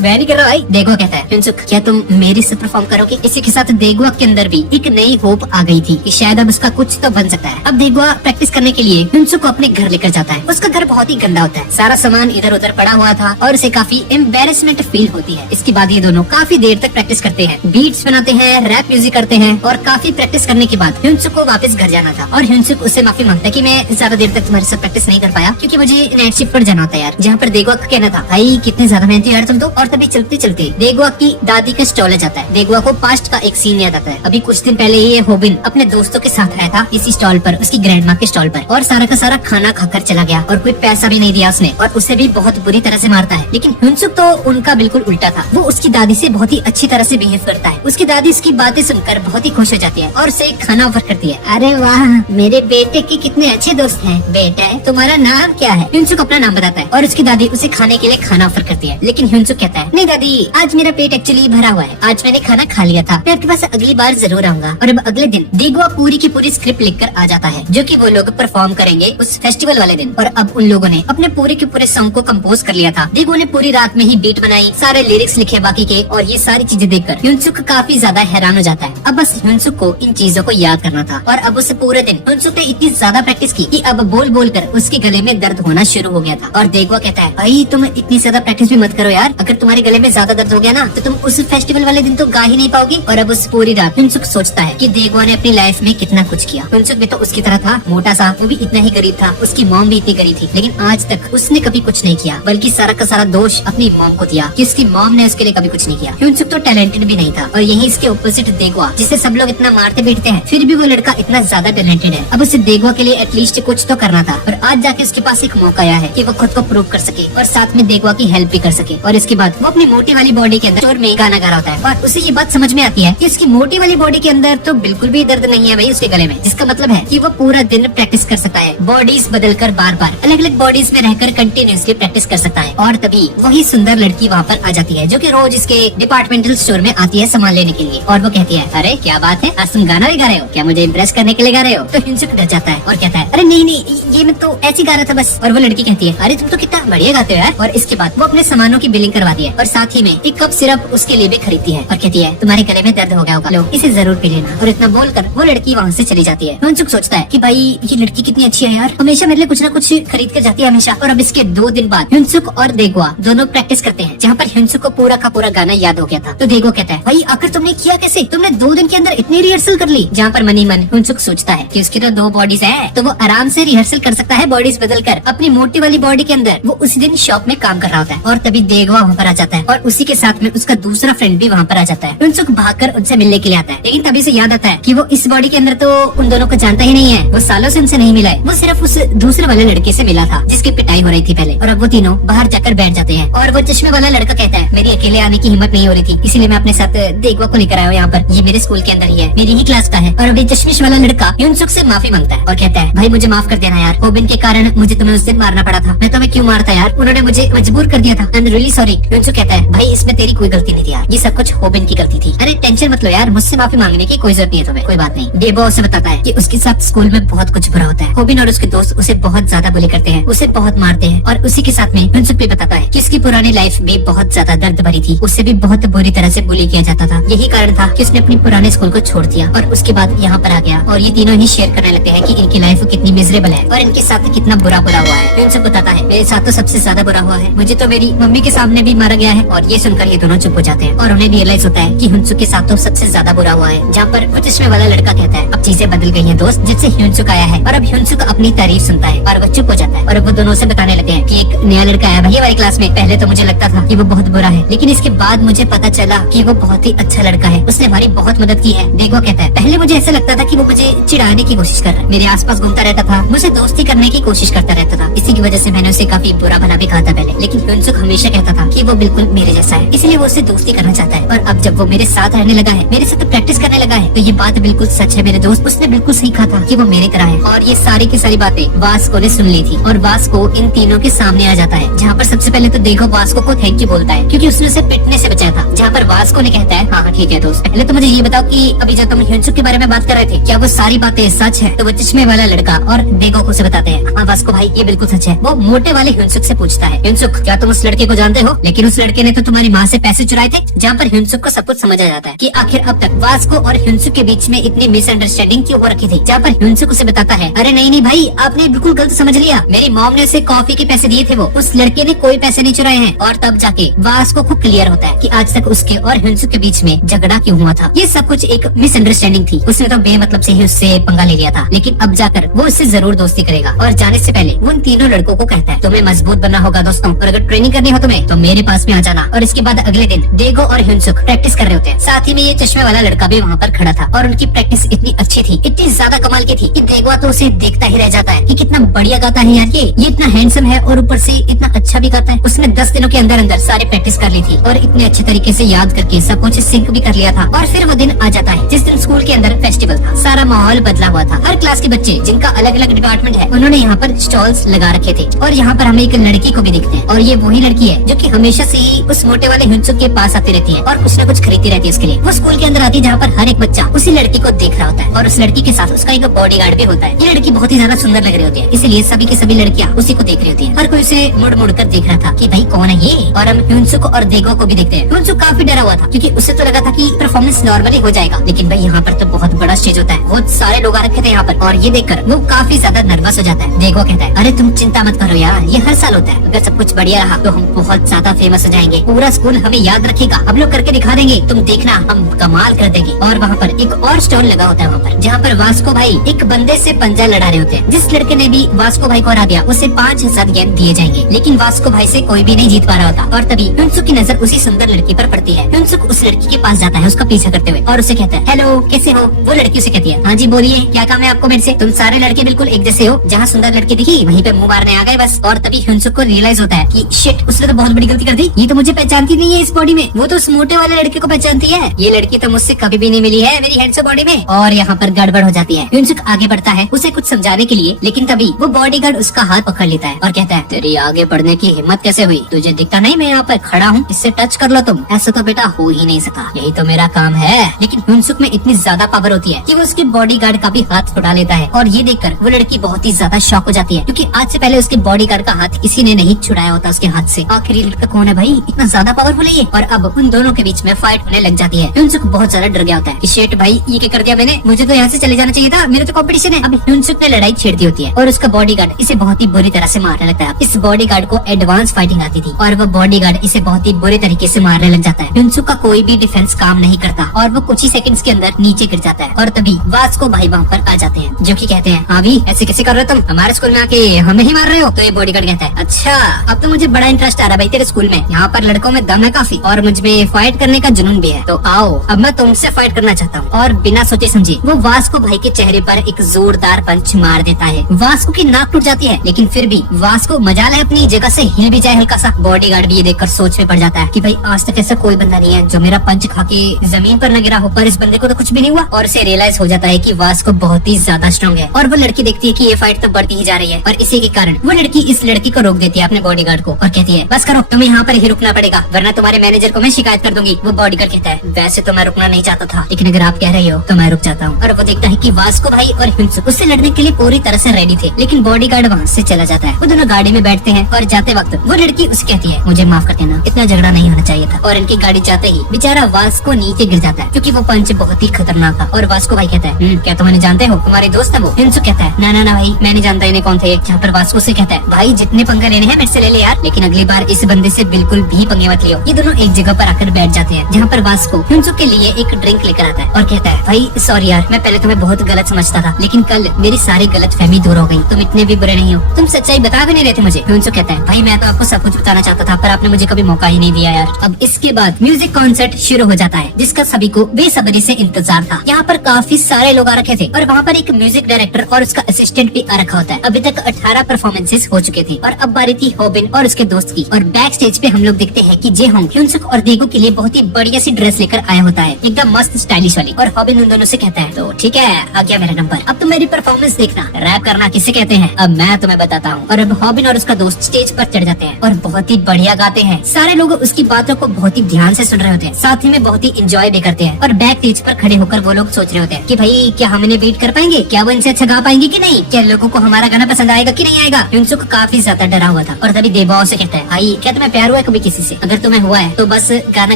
मैं नहीं कर रहा भाई। देगवा कहता है हुनसुक क्या तुम मेरे से परफॉर्म करोगे। इसी के साथ देगवा के अंदर भी एक नई होप आ गई थी कि शायद अब उसका कुछ तो बन सकता है। अब देगवा प्रैक्टिस करने के लिए हुनसुक को अपने घर लेकर जाता है। उसका घर बहुत ही गंदा होता है, सारा सामान इधर उधर पड़ा हुआ था और उसे काफी एम्बेरसमेंट फील होती है। इसके बाद ये दोनों काफी देर तक प्रैक्टिस करते हैं, बीट्स बनाते हैं, रैप म्यूजिक करते हैं, और काफी प्रैक्टिस करने के बाद हुनसुक को वापस घर जाना था। और हुनसुक उससे माफी मांगता है कि मैं ज्यादा देर तक तुम्हारे साथ प्रैक्टिस नहीं कर पाया क्योंकि मुझे नाइट शिफ्ट पर जाना होता है यार। जहाँ पर देगवा का कहना था भाई कितने ज्यादा मेहनती यार तुम तो। और तभी चलते चलते देगवा की दादी का स्टॉल आ जाता है। देगवा को पास्ट का एक सीन याद आता है। अभी कुछ दिन पहले ही होबिन अपने दोस्तों के साथ आया था इसी स्टॉल पर, उसकी ग्रैंडमा के स्टॉल पर, और सारा का सारा खाना खाकर चला गया और कोई पैसा भी नहीं दिया उसने, और उसे भी बहुत बुरी तरह से मारता है। लेकिन हुनसुक तो उनका बिल्कुल उल्टा था, वो उसकी दादी से बहुत ही अच्छी तरह से बिहेव करता है। उसकी दादी उसकी बातें सुनकर बहुत ही खुश हो जाती है और उसे खाना ऑफर करती है। अरे वाह मेरे बेटे के कितने अच्छे दोस्त हैं। बेटा तुम्हारा नाम क्या है। हुनसुक अपना नाम बताता है और उसकी दादी उसे खाने के लिए खाना ऑफर करती है। लेकिन हुनसुक कहता है नहीं दादी आज मेरा पेट एक्चुअली भरा हुआ है, आज मैंने खाना खा लिया था, मैं आपके पास अगली बार जरूर आऊंगा। और अब अगले दिन देगवा पूरी की पूरी स्क्रिप्ट लिखकर आ जाता है जो कि वो लोग परफॉर्म करेंगे उस फेस्टिवल वाले दिन। और अब उन लोगों ने अपने पूरे के पूरे सॉन्ग को कंपोज कर लिया था। देगवा ने पूरी रात में ही बीट बनाई, सारे लिरिक्स लिखे बाकी के, और ये सारी चीजें देखकर हुनसुक काफी ज्यादा हैरान हो जाता है। अब बस हुनसुक को इन चीजों को याद करना था। और अब उसे पूरे दिन हुनसुक ने इतनी ज्यादा प्रैक्टिस की कि अब बोल बोल कर उसके गले में दर्द होना शुरू हो गया था। और देगवा कहता है भाई तुम इतनी ज्यादा प्रैक्टिस भी मत करो यार, अगर तुम्हारे गले में ज्यादा दर्द हो गया ना तो तुम उस फेस्टिवल वाले दिन तो गा ही नहीं पाओगी। और अब उस पूरी रात हिंसुक सोचता है कि देगवा ने अपनी लाइफ में कितना कुछ किया। हिंसुक भी तो उसकी तरह था, मोटा सा, वो भी इतना ही गरीब था, उसकी मॉम भी इतनी गरीब थी, लेकिन आज तक उसने कभी कुछ नहीं किया, बल्कि सारा का सारा दोष अपनी मॉम को दिया कि उसकी मॉम ने उसके लिए कभी कुछ नहीं किया। हिंसुक तो टैलेंटेड भी नहीं था, और यही इसके ऑपोजिट देगवा, जिसे सब लोग इतना मारते पीटते हैं, फिर भी वो लड़का इतना ज्यादा टैलेंटेड है। अब उसे देगवा के लिए एटलीस्ट कुछ तो करना था, और आज जाके उसके पास एक मौका आया है कि वो खुद को प्रूव कर सके और साथ में देगवा की हेल्प भी कर सके। और इसके बाद वो अपनी मोटी वाली बॉडी के अंदर स्टोर में गाना गा रहा होता है, और उसे ये बात समझ में आती है कि उसकी मोटी वाली बॉडी के अंदर तो बिल्कुल भी दर्द नहीं है भाई उसके गले में, जिसका मतलब है कि वो पूरा दिन प्रैक्टिस कर सकता है, बॉडीज बदलकर बार बार अलग अलग बॉडीज में रहकर कंटिन्यूअसली प्रैक्टिस कर सकता है। और तभी वही सुंदर लड़की वहाँ पर आ जाती है, जो कि रोज इसके डिपार्टमेंटल स्टोर में आती है सामान लेने के लिए, और वो कहती है, अरे क्या बात है, आज तुम गाना भी गा रहे हो क्या, मुझे इम्प्रेस करने के लिए गा रहे हो? तो हिंसुक डर जाता है और कहता है, अरे नहीं नहीं, ये मैं तो ऐसे गा रहा था बस। और वो लड़की कहती है, अरे तुम तो कितना बढ़िया गाते हो यार। और इसके बाद वो अपने सामानों की बिलिंग करवाती है, और साथ ही में एक कप सिरप उसके लिए भी खरीदती है, और कहती है, तुम्हारे गले में दर्द हो गया होगा, लो इसे जरूर पी लेना। और इतना बोलकर वो लड़की वहाँ से चली जाती है। हिंसुक सोचता है कि भाई ये लड़की कितनी अच्छी है यार, हमेशा मेरे लिए कुछ ना कुछ खरीद कर जाती है हमेशा। और अब इसके 2 दिन बाद हिंसुक और देगवा दोनों प्रैक्टिस करते हैं, जहाँ पर हिंसुक को पूरा का पूरा गाना याद हो गया था। तो देगवा कहता है, भाई आखिर तुमने किया कैसे, तुमने 2 दिन के अंदर इतनी रिहर्सल कर ली? जहाँ पर मनी मन हिंसुक सोचता है कि उसकी तो 2 बॉडीज है, तो वो आराम से रिहर्सल कर सकता है बॉडीज बदलकर अपनी मोटी वाली बॉडी के अंदर। वो उसी दिन शॉप में काम कर रहा होता है, और तभी देगवा वहाँ पर आ जाता है, और उसी के साथ में उसका दूसरा फ्रेंड भी वहाँ पर आ जाता है। हिंसुक भागकर उनसे मिलने के लिए आता है, लेकिन तभी से याद आता है कि वो इस बॉडी के अंदर तो उन दोनों को जानता ही नहीं है, वो सालों से उनसे नहीं मिला है, वो सिर्फ उस दूसरे वाले लड़के से मिला था जिसकी पिटाई हो रही थी पहले। और अब वो तीनों बाहर जाकर बैठ जाते हैं, और वो चश्मे वाला लड़का कहता है, मेरी अकेले आने की हिम्मत नहीं हो रही थी, इसीलिए मैं अपने साथ देगवा को लेकर आया हूँ यहाँ पर, ये मेरे स्कूल के अंदर ही है, मेरी ही क्लास का है। और अभी चश्मिश वाला लड़का हिंसुक से माफी मांगता है और कहता है, भाई मुझे माफ कर देना यार, होबिन के कारण मुझे तुम्हें उस दिन मारना पड़ा था, मैं तुम्हें क्यों मारता यार, उन्होंने मुझे मजबूर कर दिया था, आई एम रियली सॉरी। हिंसुक कहता है, भाई इसमें तेरी कोई गलती नहीं थी यार, ये सब कुछ होबिन की गलती थी। अरे टेंशन मत लो यार, मुझसे माफी मांगने की कोई जरूरत नहीं है तुम्हें, कोई बात नहीं। देगवा उसे बताता है कि उसके साथ स्कूल में बहुत कुछ बुरा होता है, होबिन और उसके दोस्त उसे बहुत ज्यादा बुली करते हैं, उसे बहुत मारते हैं। और उसी के साथ में हिंसुक भी बताता है कि उसकी पुरानी लाइफ भी बहुत ज्यादा दर्द भरी थी, उससे भी बहुत बुरी तरह से बुली किया जाता था, यही कारण था कि उसने अपनी पुराने स्कूल को छोड़ दिया और उसके बाद यहाँ पर आ गया। और ये तीनों ही शेयर करने लगते हैं कि इनकी लाइफ कितनी मिजरेबल है और इनके साथ कितना बुरा हुआ है। हिंसुक बताता है, मेरे साथ तो सबसे ज्यादा बुरा हुआ है, मुझे तो मेरी मम्मी के सामने भी मारा गया है। और ये सुनकर ये दोनों चुप हो जाते हैं, और उन्हें रियलाइज होता है कि हिंसुक के साथ तो सबसे ज्यादा बुरा हुआ है। जहाँ पर वो चश्मे वाला लड़का कहता है, अब चीजें बदल गई हैं दोस्त, जब से हिंसुक आया है। और अब हिंसुक अपनी तारीफ सुनता है और वो चुप हो जाता है, और अब वो दोनों से बताने लगते हैं कि एक नया लड़का आया भाई हमारी क्लास में, पहले तो मुझे लगता था कि वो बहुत बुरा है, लेकिन इसके बाद मुझे पता चला कि वो बहुत ही अच्छा लड़का है, उसने हमारी बहुत मदद की है। देगवा कहता है, पहले मुझे ऐसा लगता था कि वो मुझे चिढ़ाने की कोशिश कर रहा है, मेरे आसपास घूमता रहता था, मुझे दोस्ती करने की कोशिश करता रहता था, इसी की वजह से मैंने उसे काफी बुरा भला भी कहा था पहले, लेकिन हिंसुक हमेशा कहता था कि वो बिल्कुल मेरे जैसा है, इसलिए वो उससे दोस्ती करना चाहता है। और अब जब वो मेरे साथ रहने लगा है, मेरे साथ प्रैक्टिस करने लगा है, तो ये बात बिल्कुल सच है मेरे दोस्त, उसने बिल्कुल सही कहा था कि वो मेरी तरह है। और ये सारी की सारी बातें वास्को ने सुन ली थी, और वास्को इन तीनों के सामने आ जाता है, जहाँ पर सबसे पहले तो देगवा वास्को को थैंक यू बोलता है क्योंकि उसने उसे पिटने से बचाया था। जहाँ पर वास्को ने कहता है, हाँ ठीक है दोस्त, पहले तो मुझे ये बताओ कि अभी जब तुम हिंसुक के बारे में बात कर रहे थे, क्या वो सारी बातें सच है? तो वो चश्मे वाला लड़का और देगवा को उसे बताते हैं, हाँ वास्को भाई ये बिल्कुल सच है। वो मोटे वाले हिंसुक से पूछता है, हिंसुक क्या तुम उस लड़के को जानते हो? लेकिन उस लड़के ने तो तुम्हारी माँ से पैसे चुराए थे। जहाँ पर हिंसुक को सब कुछ समझ आ जाता है कि आखिर अब तक वास्को और हिंसुक के बीच में इतनी मिसअंडरस्टैंडिंग क्यों हो रखी थी। जहाँ पर हिंसुक उसे बताता है, अरे नहीं नहीं भाई, आपने बिल्कुल गलत समझ लिया, मेरी मॉम ने उसे कॉफी के पैसे दिए थे, वो उस लड़के ने कोई पैसे नहीं चुराए हैं। और तब जाके वास्को को क्लियर होता है कि आज तक उसके और हिंसुक के बीच में झगड़ा क्यों हुआ था। ये सब कुछ एक मिसअंडरस्टैंडिंग थी, उसने तो बेमतलब से ही उससे पंगा ले लिया था, लेकिन अब जाकर वो उससे जरूर दोस्ती करेगा। और जाने से पहले वो उन तीनों लड़कों को कहता है, तुम्हें मजबूत बनना होगा दोस्तों, और अगर ट्रेनिंग करनी हो तुम्हें तो मेरे पास में आ जाना। और इसके बाद अगले दिन देगो और हिंसुक प्रैक्टिस कर रहे होते हैं, साथ ही में ये चश्मे वाला लड़का भी वहाँ पर खड़ा था, और उनकी प्रैक्टिस इतनी अच्छी थी, इतनी ज्यादा कमाल की थी कि देगवा तो उसे देखता ही रह जाता है कि कितना बढ़िया गाता है यार, ये इतना हैंडसम है और ऊपर से इतना अच्छा भी गाता है। उसने 10 दिनों के अंदर अंदर सारी प्रैक्टिस कर ली थी और इतने अच्छे तरीके से याद करके सब कुछ सिंक भी कर लिया था। और फिर वो दिन आ जाता है जिस दिन स्कूल के अंदर फेस्टिवल था, सारा माहौल बदला हुआ था। हर क्लास के बच्चे जिनका अलग अलग डिपार्टमेंट है, उन्होंने यहाँ पर स्टॉल्स लगा रखे थे, और यहाँ पर हमें एक लड़की को भी देखते हैं, और ये वही लड़की है जो कि हमेशा से ही उस मोटे वाले हिंसुक के पास आती रहती है और कुछ न कुछ खरीदती रहती है उसके लिए। वो स्कूल के अंदर आती है जहाँ पर हर एक बच्चा उसी लड़की को देख रहा होता है, और उस लड़की के साथ उसका एक बॉडीगार्ड भी होता है। ये लड़की बहुत ही ज्यादा सुंदर लग रही होती है, इसलिए सभी की सभी लड़कियाँ उसी को देख रही होती है। हर कोई उसे मुड़ मुड़ कर देख रहा था कि भाई कौन है ये। और हम हिंसुक और देगो को भी देखते हैं। हिंसुक काफी डरा हुआ था क्योंकि उसे तो लगा था कि परफॉर्मेंस नॉर्मली हो जाएगा, लेकिन भाई यहाँ पर तो बहुत बड़ा स्टेज होता है, बहुत सारे लोग आ रखे थे यहाँ पर, और ये देखकर वो काफी ज्यादा नर्वस हो जाता है। देगो कहता है, अरे तुम चिंता मत करो यार, ये हर साल होता है, अगर सब कुछ बढ़िया रहा तो हम बहुत ज्यादा फेमस हो जाएंगे, पूरा स्कूल हमें याद रखेगा, अब लोग करके दिखा देंगे, तुम देखना हम कमाल कर देंगे। और वहाँ पर एक और स्टॉल लगा होता है वहाँ पर, जहाँ पर वास्को भाई एक बंदे से पंजा लड़ा रहे होते हैं। जिस लड़के ने भी वास्को भाई को हरा दिया उसे 5000 येन दिए जाएंगे, लेकिन वास्को भाई से कोई भी नहीं जीत पा रहा होता। और तभी हुनसुक की नजर उसी सुंदर लड़की पर पड़ती है। हुनसुक उस लड़की के पास जाता है उसका पीछा करते हुए और उसे कहता है, हेलो कैसे हो। वो लड़की उसे कहती है, हाँ जी बोलिए क्या काम है आपको मेरे से। तुम सारे लड़के बिल्कुल एक जैसे हो, जहाँ सुंदर लड़की दिखी वहीं पे मुंह मारने आ गए बस। और तभी हुनसुक को रियलाइज होता है कि शिट, उसने तो बहुत बड़ी गलती कर दी, ये तो मुझे पहचानती नहीं है इस बॉडी में, वो तो उस मोटे वाले लड़के को पहचानती है। ये लड़की तो मुझसे कभी भी नहीं मिली है मेरी हैंडसम बॉडी में। और यहाँ पर गड़बड़ हो जाती है। हुनसुक आगे बढ़ता है उसे कुछ समझाने के लिए, लेकिन तभी वो बॉडीगार्ड उसका हाथ पकड़ लेता है और कहता है, तेरी आगे बढ़ने की हिम्मत कैसे हुई, तुझे दिखता नहीं मैं यहाँ पर खड़ा हूँ, इससे टच कर लो तुम। ऐसा तो बेटा हो ही नहीं सका, यही तो मेरा काम है। लेकिन हुनसुक में इतनी ज्यादा पावर होती है कि वो उसके बॉडीगार्ड का भी हाथ छुड़ा लेता है। और ये देखकर वो लड़की बहुत ही ज्यादा शॉक हो जाती है, क्योंकि आज से पहले उसके बॉडीगार्ड का हाथ किसी ने नहीं छुड़ाया होता उसके हाथ से। आखिर ये लड़का कौन है भाई, इतना ज्यादा पावरफुल है ये। और अब उन दोनों के बीच में फाइट होने लग जाती है। हुनसुक बहुत ज्यादा डर गया होता है कि शेट भाई ये क्या कर दिया मैंने, मुझे तो यहाँ से चले जाना चाहिए था, मेरा तो कंपटीशन है। अब हुनसुक ने लड़ाई छेड़ दी होती है और उसका बॉडीगार्ड इसे बहुत ही बुरी तरह से मारने लगता है। इस बॉडीगार्ड को एडवांस फाइटिंग आती थी और वो बॉडीगार्ड इसे बहुत ही बुरे तरीके से मारने लग जाता है। हुनसुक का कोई भी डिफेंस काम नहीं करता और वो कुछ ही सेकंड्स के अंदर नीचे गिर जाता है। और तभी वास्को भाई वहाँ पर आ जाते हैं, जो कि कहते हैं, हाँ भी ऐसे कैसे कर रहे हो तुम, हमारे स्कूल में आके हमें ही मार रहे हो। तो ये बॉडीगार्ड कहता है, अच्छा अब तो मुझे बड़ा इंटरेस्ट आ रहा है भाई तेरे स्कूल में, यहाँ पर लड़कों में दम है काफी और मुझ में फाइट करने का जुनून भी है, तो आओ अब मैं तुमसे फाइट करना चाहता हूँ। और बिना सोचे समझे वो वास्को भाई के चेहरे पर एक जोरदार पंच मार देता है। वास्को की नाक टूट जाती है, लेकिन फिर भी वास्को मजाल है अपनी जगह से हिल भी जाए हल्का सा। बॉडीगार्ड भी ये देखकर सोच में पड़ जाता है कि भाई आज तक ऐसा कोई बंदा नहीं है जो मेरा पंच खा के जमीन पर न गिरा हो, पर इस बंदे को तो कुछ भी नहीं हुआ। और उसे रियलाइज हो जाता है कि वास्को बहुत ही ज्यादा स्ट्रॉन्ग है। और वो लड़की देखती है कि ये फाइट तो बढ़ती ही जा रही है और इसी के कारण वो लड़की इस लड़की को रोक देती है अपने बॉडीगार्ड को और कहती है, बस करो तुम्हें यहाँ पर ही रुकना पड़ेगा वरना तुम्हारे मैनेजर को मैं शिकायत कर दूंगी। वो बॉडीगार्ड कहता है, वैसे तो मैं रुकना नहीं चाहता था, लेकिन अगर आप कह रहे हो तो मैं रुक जाता हूँ। और वो देखता है कि वास्को भाई और हुनसुक उससे लड़ने के लिए पूरी तरह से रेडी थे, लेकिन बॉडीगार्ड वहाँ से चला जाता है। वो दोनों गाड़ी में बैठते हैं और जाते वक्त वो लड़की उसे कहती है, मुझे माफ कर देना, इतना झगड़ा नहीं होना चाहिए था। और इनकी गाड़ी जाते ही बेचारा वास्को नीचे गिर जाता है, क्योंकि वो पंच बहुत ही खतरनाक था। और वास्को भाई कहता है, क्या तुम जानते हो तुम्हारे दोस्त है वो। हुनसुक कहता है, ना ना ना भाई मैं नहीं जानता इन्हें कौन थे। जहाँ पर वास्को से कहता है, भाई जितने पंगे लेने हैं मेरे से ले ले यार, लेकिन अगली बार इस बंदे से बिल्कुल भी पंगे मत लियो। ये दोनों एक जगह पर आकर बैठ जाते हैं, जहाँ पर वास्को हुनसुक के लिए एक ड्रिंक लेकर आता है और कहता है, भाई सॉरी यार, मैं पहले तुम्हें बहुत गलत समझता था, लेकिन कल मेरी सारी गलतफहमी दूर हो गई, तुम इतने भी बुरे नहीं हो, तुम सच्चाई बता भी नहीं रहे थे मुझे। हुनसुक कहता है, भाई मैं तो आपको सब कुछ बताना चाहता था पर आपने मुझे कभी मौका ही नहीं दिया यार। अब इसके बाद म्यूजिक कॉन्सर्ट शुरू हो जाता है, जिसका सभी को बेसब्री से इंतजार था। यहाँ पर काफी सारे लोग आ रखे थे और वहाँ पर एक म्यूजिक डायरेक्टर और उसका असिस्टेंट भी आ रखा होता है। अभी तक 18 परफॉर्मेंसेस हो चुके थे और अब बारी थी हॉबिन और उसके दोस्त की। और बैक स्टेज पे हम लोग देखते हैं कि जेहोंग हुनसुक और देगो के लिए बहुत ही बढ़िया सी ड्रेस लेकर आया होता है, एकदम मस्त स्टाइलिश वाली। और हॉबिन उन दोनों से कहता है, तो ठीक है आ गया मेरा नंबर, अब तुम मेरी परफॉर्मेंस देखना, रैप करना किसे कहते हैं अब मैं तुम्हें बताता हूँ। और अब हॉबिन और उसका दोस्त स्टेज पर चढ़ जाते हैं और बहुत ही बढ़िया गाते हैं। सारे लोग उसकी बातों को बहुत ही ध्यान से सुन रहे होते हैं, साथ ही में बहुत ही इंजॉय भी करते हैं। और बैक स्टेज पर खड़े होकर वो लोग सोच रहे होते हैं कि भाई क्या हम इन्हें बीट कर पाएंगे, क्या वो इनसे अच्छा गा पाएंगे कि नहीं, क्या लोगों को हमारा गाना पसंद आएगा कि नहीं आएगा। हुनसुक काफी ज्यादा डरा हुआ था। और तभी देबो से कहता है, भाई क्या तुम्हें प्यार हुआ है कभी किसी से, अगर तुम्हें हुआ है तो बस गाना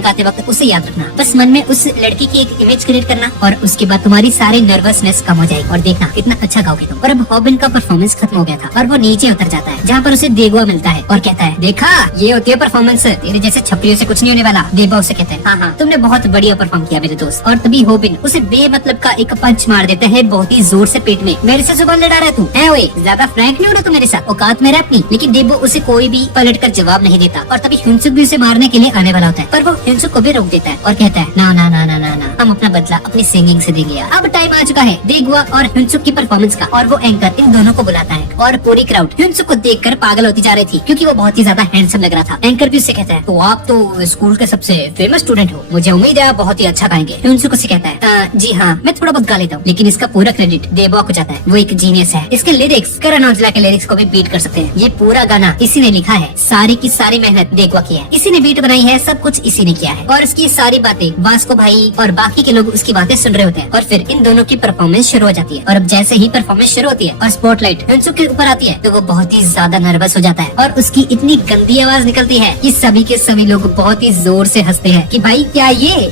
गाते वक्त उसे याद रखना, बस मन में उस लड़की की एक इमेज क्रिएट करना और उसके बाद तुम्हारी सारी नर्वसनेस कम हो जाएगी और देखना कितना अच्छा गाओगे तुम। और अब हॉबिन का परफॉर्मेंस खत्म हो गया था और वो नीचे उतर जाता है, जहाँ पर उसे देगो मिलता है और कहता है, देखा ये होती है परफॉर्मेंस, तेरे जैसे छपरियों से कुछ नहीं होने वाला। देबो उसे कहता है, हाँ हाँ तुमने बहुत बढ़िया परफॉर्म किया मेरे दोस्त। और तभी हॉबिन उसे बेमतलब का एक पंच मार देता है बहुत ही जोर से पेट में। मेरे से जुबान लड़ा रहा तू है, ओए ज्यादा फ्रैंक नहीं हो रहा तू मेरे साथ, औकात में रह अपनी। लेकिन देबो उसे कोई भी पलट कर जवाब नहीं देता। और तभी हुनसुक भी उसे मारने के लिए आने वाला होता है, पर वो हुनसुक को भी रोक देता है और कहता है, ना ना ना ना ना ना, हम अपना बदला अपनी सिंगिंग से देंगे। अब टाइम आ चुका है देगुआ और हुनसुक की परफॉर्मेंस का। और वो एंकर इन दोनों को बुलाता है और पूरी क्राउड हुनसुक को देखकर पागल होती जा रही थी, क्योंकि वो बहुत ही ज्यादा हैंडसम लग रहा था। एंकर भी उससे कहता है, तो आप तो स्कूल के सबसे फेमस स्टूडेंट हो, मुझे उम्मीद है आप बहुत ही अच्छा गाएंगे। हुनसुक उसे कहता है, जी हाँ मैं थोड़ा बहुत गा लेता हूँ, लेकिन इसका पूरा क्रेडिट देबो को जाता है, वो एक जीनियस है। इसके लिरिक्स करण औजला के लिरिक्स को भी बीट कर सकते हैं। ये पूरा गाना इसी ने लिखा है, सारी की सारी मेहनत देगुआ की है, इसी ने बीट बनाई है, सब कुछ इसी ने किया है। और इसकी सारी बातें वास्को भाई और बाकी के लोग उसकी बातें सुन रहे होते हैं। और फिर इन दोनों की परफॉर्मेंस शुरू हो जाती है। और अब जैसे ही परफॉर्मेंस शुरू होती है और स्पॉटलाइट हुनसुक के ऊपर आती है तो वो बहुत ही ज्यादा नर्वस हो जाता है और उसकी इतनी गंदी आवाज निकलती है कि सभी के सभी लोग बहुत ही जोर से हंसते हैं कि भाई क्या ये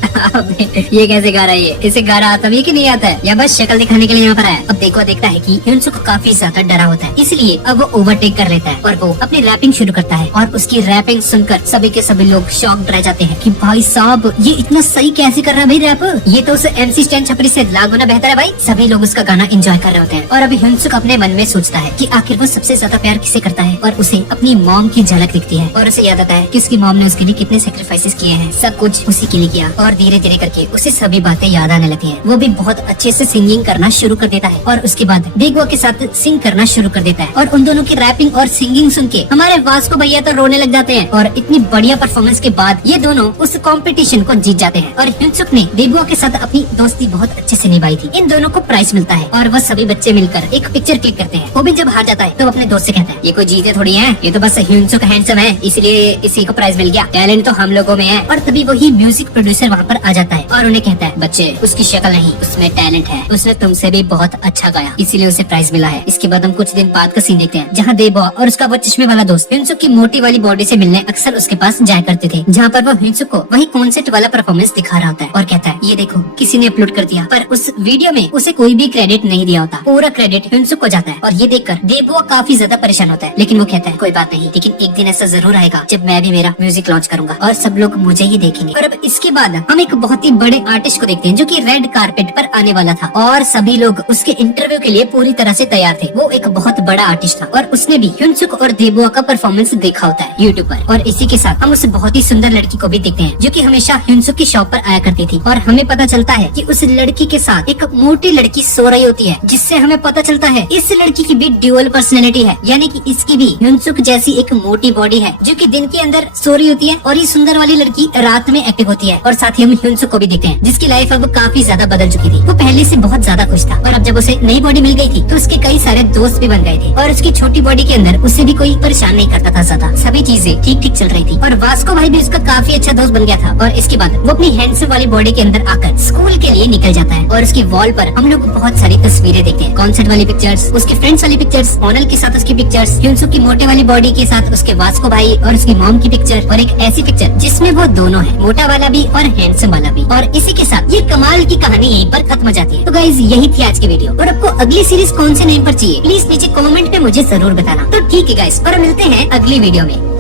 कैसे गा रहा है, ये इसे गा रहा आता भी कि नहीं आता है, या बस शक्ल दिखाने के लिए यहाँ पर आया। अब देखो देखता है कि हुनसुक काफी ज्यादा डरा होता है, इसलिए अब वो ओवरटेक कर लेता है और वो अपनी रैपिंग शुरू करता है। और उसकी रैपिंग सुनकर सभी के सभी लोग शॉक्ड रह जाते हैं हैं कि भाई साहब ये इतना सही कैसे कर रहा है भाई रैप, ये तो उस MC स्टैन छपरी से लाख गुना बेहतर है भाई। सभी लोग उसका गाना एंजॉय कर रहे होते हैं और अभी हिंसुक अपने मन में सोचता है कि आखिर वो सबसे ज्यादा प्यार किसे करता है, और उसे अपनी मॉम की झलक दिखती है और उसे याद आता है कि उसकी मॉम ने उसके लिए कितने सेक्रीफाइसेस किए हैं, सब कुछ उसी के लिए किया। और धीरे धीरे करके उसे सभी बातें याद आने लगती है। वो भी बहुत अच्छे से सिंगिंग करना शुरू कर देता है और उसके बाद बेगुआ के साथ सिंग करना शुरू कर देता है। और उन दोनों की रैपिंग और सिंगिंग सुन के हमारे वास्को भैया तो रोने लग जाते हैं। और इतनी बढ़िया परफॉर्मेंस के बाद ये दोनों उस कंपटीशन को जीत जाते हैं और हिंसुक ने बेगुआ के साथ अपनी दोस्ती बहुत अच्छे से निभाई थी। इन दोनों को प्राइज मिलता है और वह सभी बच्चे मिलकर एक पिक्चर क्लिक करते हैं। वो भी जब हार जाता है तो अपने दोस्त से कहता है ये कोई जीते थोड़ी है, ये तो बस हिंसुक हैंडसम है इसलिए इसी को प्राइज मिल गया, टैलेंट तो हम लोगों में है। और तभी वही म्यूजिक प्रोड्यूसर वहाँ पर आ जाता है और उन्हें कहता है बच्चे उसकी शक्ल नहीं उसमें टैलेंट है, उसने तुमसे भी बहुत अच्छा गाया इसीलिए उसे प्राइज मिला है। इसके बाद हम कुछ दिन बाद का सीन देखते हैं जहाँ देबो और उसका वो चश्मे वाला दोस्त हिंसुक की मोटी वाली बॉडी से मिलने अक्सर उसके पास जाया करते थे, जहाँ पर वो हिंसुक को वही कॉन्सेप्ट वाला परफॉर्मेंस दिखा रहा होता है और कहता है ये देखो किसी ने अपलोड कर दिया, पर उस वीडियो में उसे कोई भी क्रेडिट नहीं दिया होता, पूरा क्रेडिट हिंसुक को जाता है। और ये देखकर देबो काफी ज्यादा परेशान होता है, लेकिन वो कहता है कोई बात नहीं, लेकिन एक दिन ऐसा जरूर आएगा जब मैं भी मेरा म्यूजिक लॉन्च करूंगा और सब लोग मुझे ही देखेंगे। और अब इसके बाद हम एक बहुत ही बड़े आर्टिस्ट को देखते हैं जो कि रेड कारपेट पर आने वाला था और सभी लोग उसके इंटरव्यू के लिए पूरी तरह से तैयार थे। वो एक बहुत बड़ा आर्टिस्ट था और उसने भी हिंसुक और देबो का परफॉर्मेंस देखा होता है यूट्यूब पर। और इसी के साथ हम उस बहुत ही सुंदर लड़की को भी देखते हैं जो कि हमेशा हिंसुक की शॉप पर आया करती थी। और हमें पता चलता है कि उस लड़की के साथ एक मोटी लड़की सो रही होती है, जिससे हमें पता चलता है इस लड़की की भी ड्यूअल पर्सनैलिटी है, यानी कि इसकी भी हिंसुक जैसी एक मोटी बॉडी है जो कि दिन के अंदर सो रही होती है और ये सुंदर वाली लड़की रात में एक्टिव होती है। और साथ ही हम हिंसुक को भी देखते हैं जिसकी लाइफ अब काफी ज्यादा बदल चुकी थी। वो पहले से बहुत ज्यादा खुश था और अब जब उसे नई बॉडी मिल गई थी तो उसके कई सारे दोस्त भी बन गए थे और उसकी छोटी बॉडी के अंदर उसे भी कोई परेशान नहीं करता था ज्यादा, सभी चीजें ठीक ठीक चल रही थी। और वास्को भाई भी उसका काफी अच्छा दोस्त बन गया था। और इसके बाद वो अपनी हैंडसम वाली बॉडी के अंदर आकर स्कूल के लिए निकल जाता है और उसकी वॉल पर हम लोग बहुत सारी तस्वीरें देखते हैं, कॉन्सर्ट वाली पिक्चर्स, उसके फ्रेंड्स वाली पिक्चर्स, ओनल के साथ उसकी पिक्चर्स, हिंसुक की मोटे वाली बॉडी के साथ उसके वास्को भाई और उसकी मॉम की पिक्चर, और एक ऐसी पिक्चर जिसमें वो दोनों है, मोटा वाला भी और हैंडसम वाला भी। और इसी के साथ ये कमाल की कहानी यहीं पर खत्म हो जाती है। तो गाइज यही थी आज की वीडियो और आपको अगली सीरीज कौन से नेम पर चाहिए प्लीज नीचे कमेंट पे मुझे जरूर बताना। तो ठीक है गाइज, और मिलते हैं अगली वीडियो में।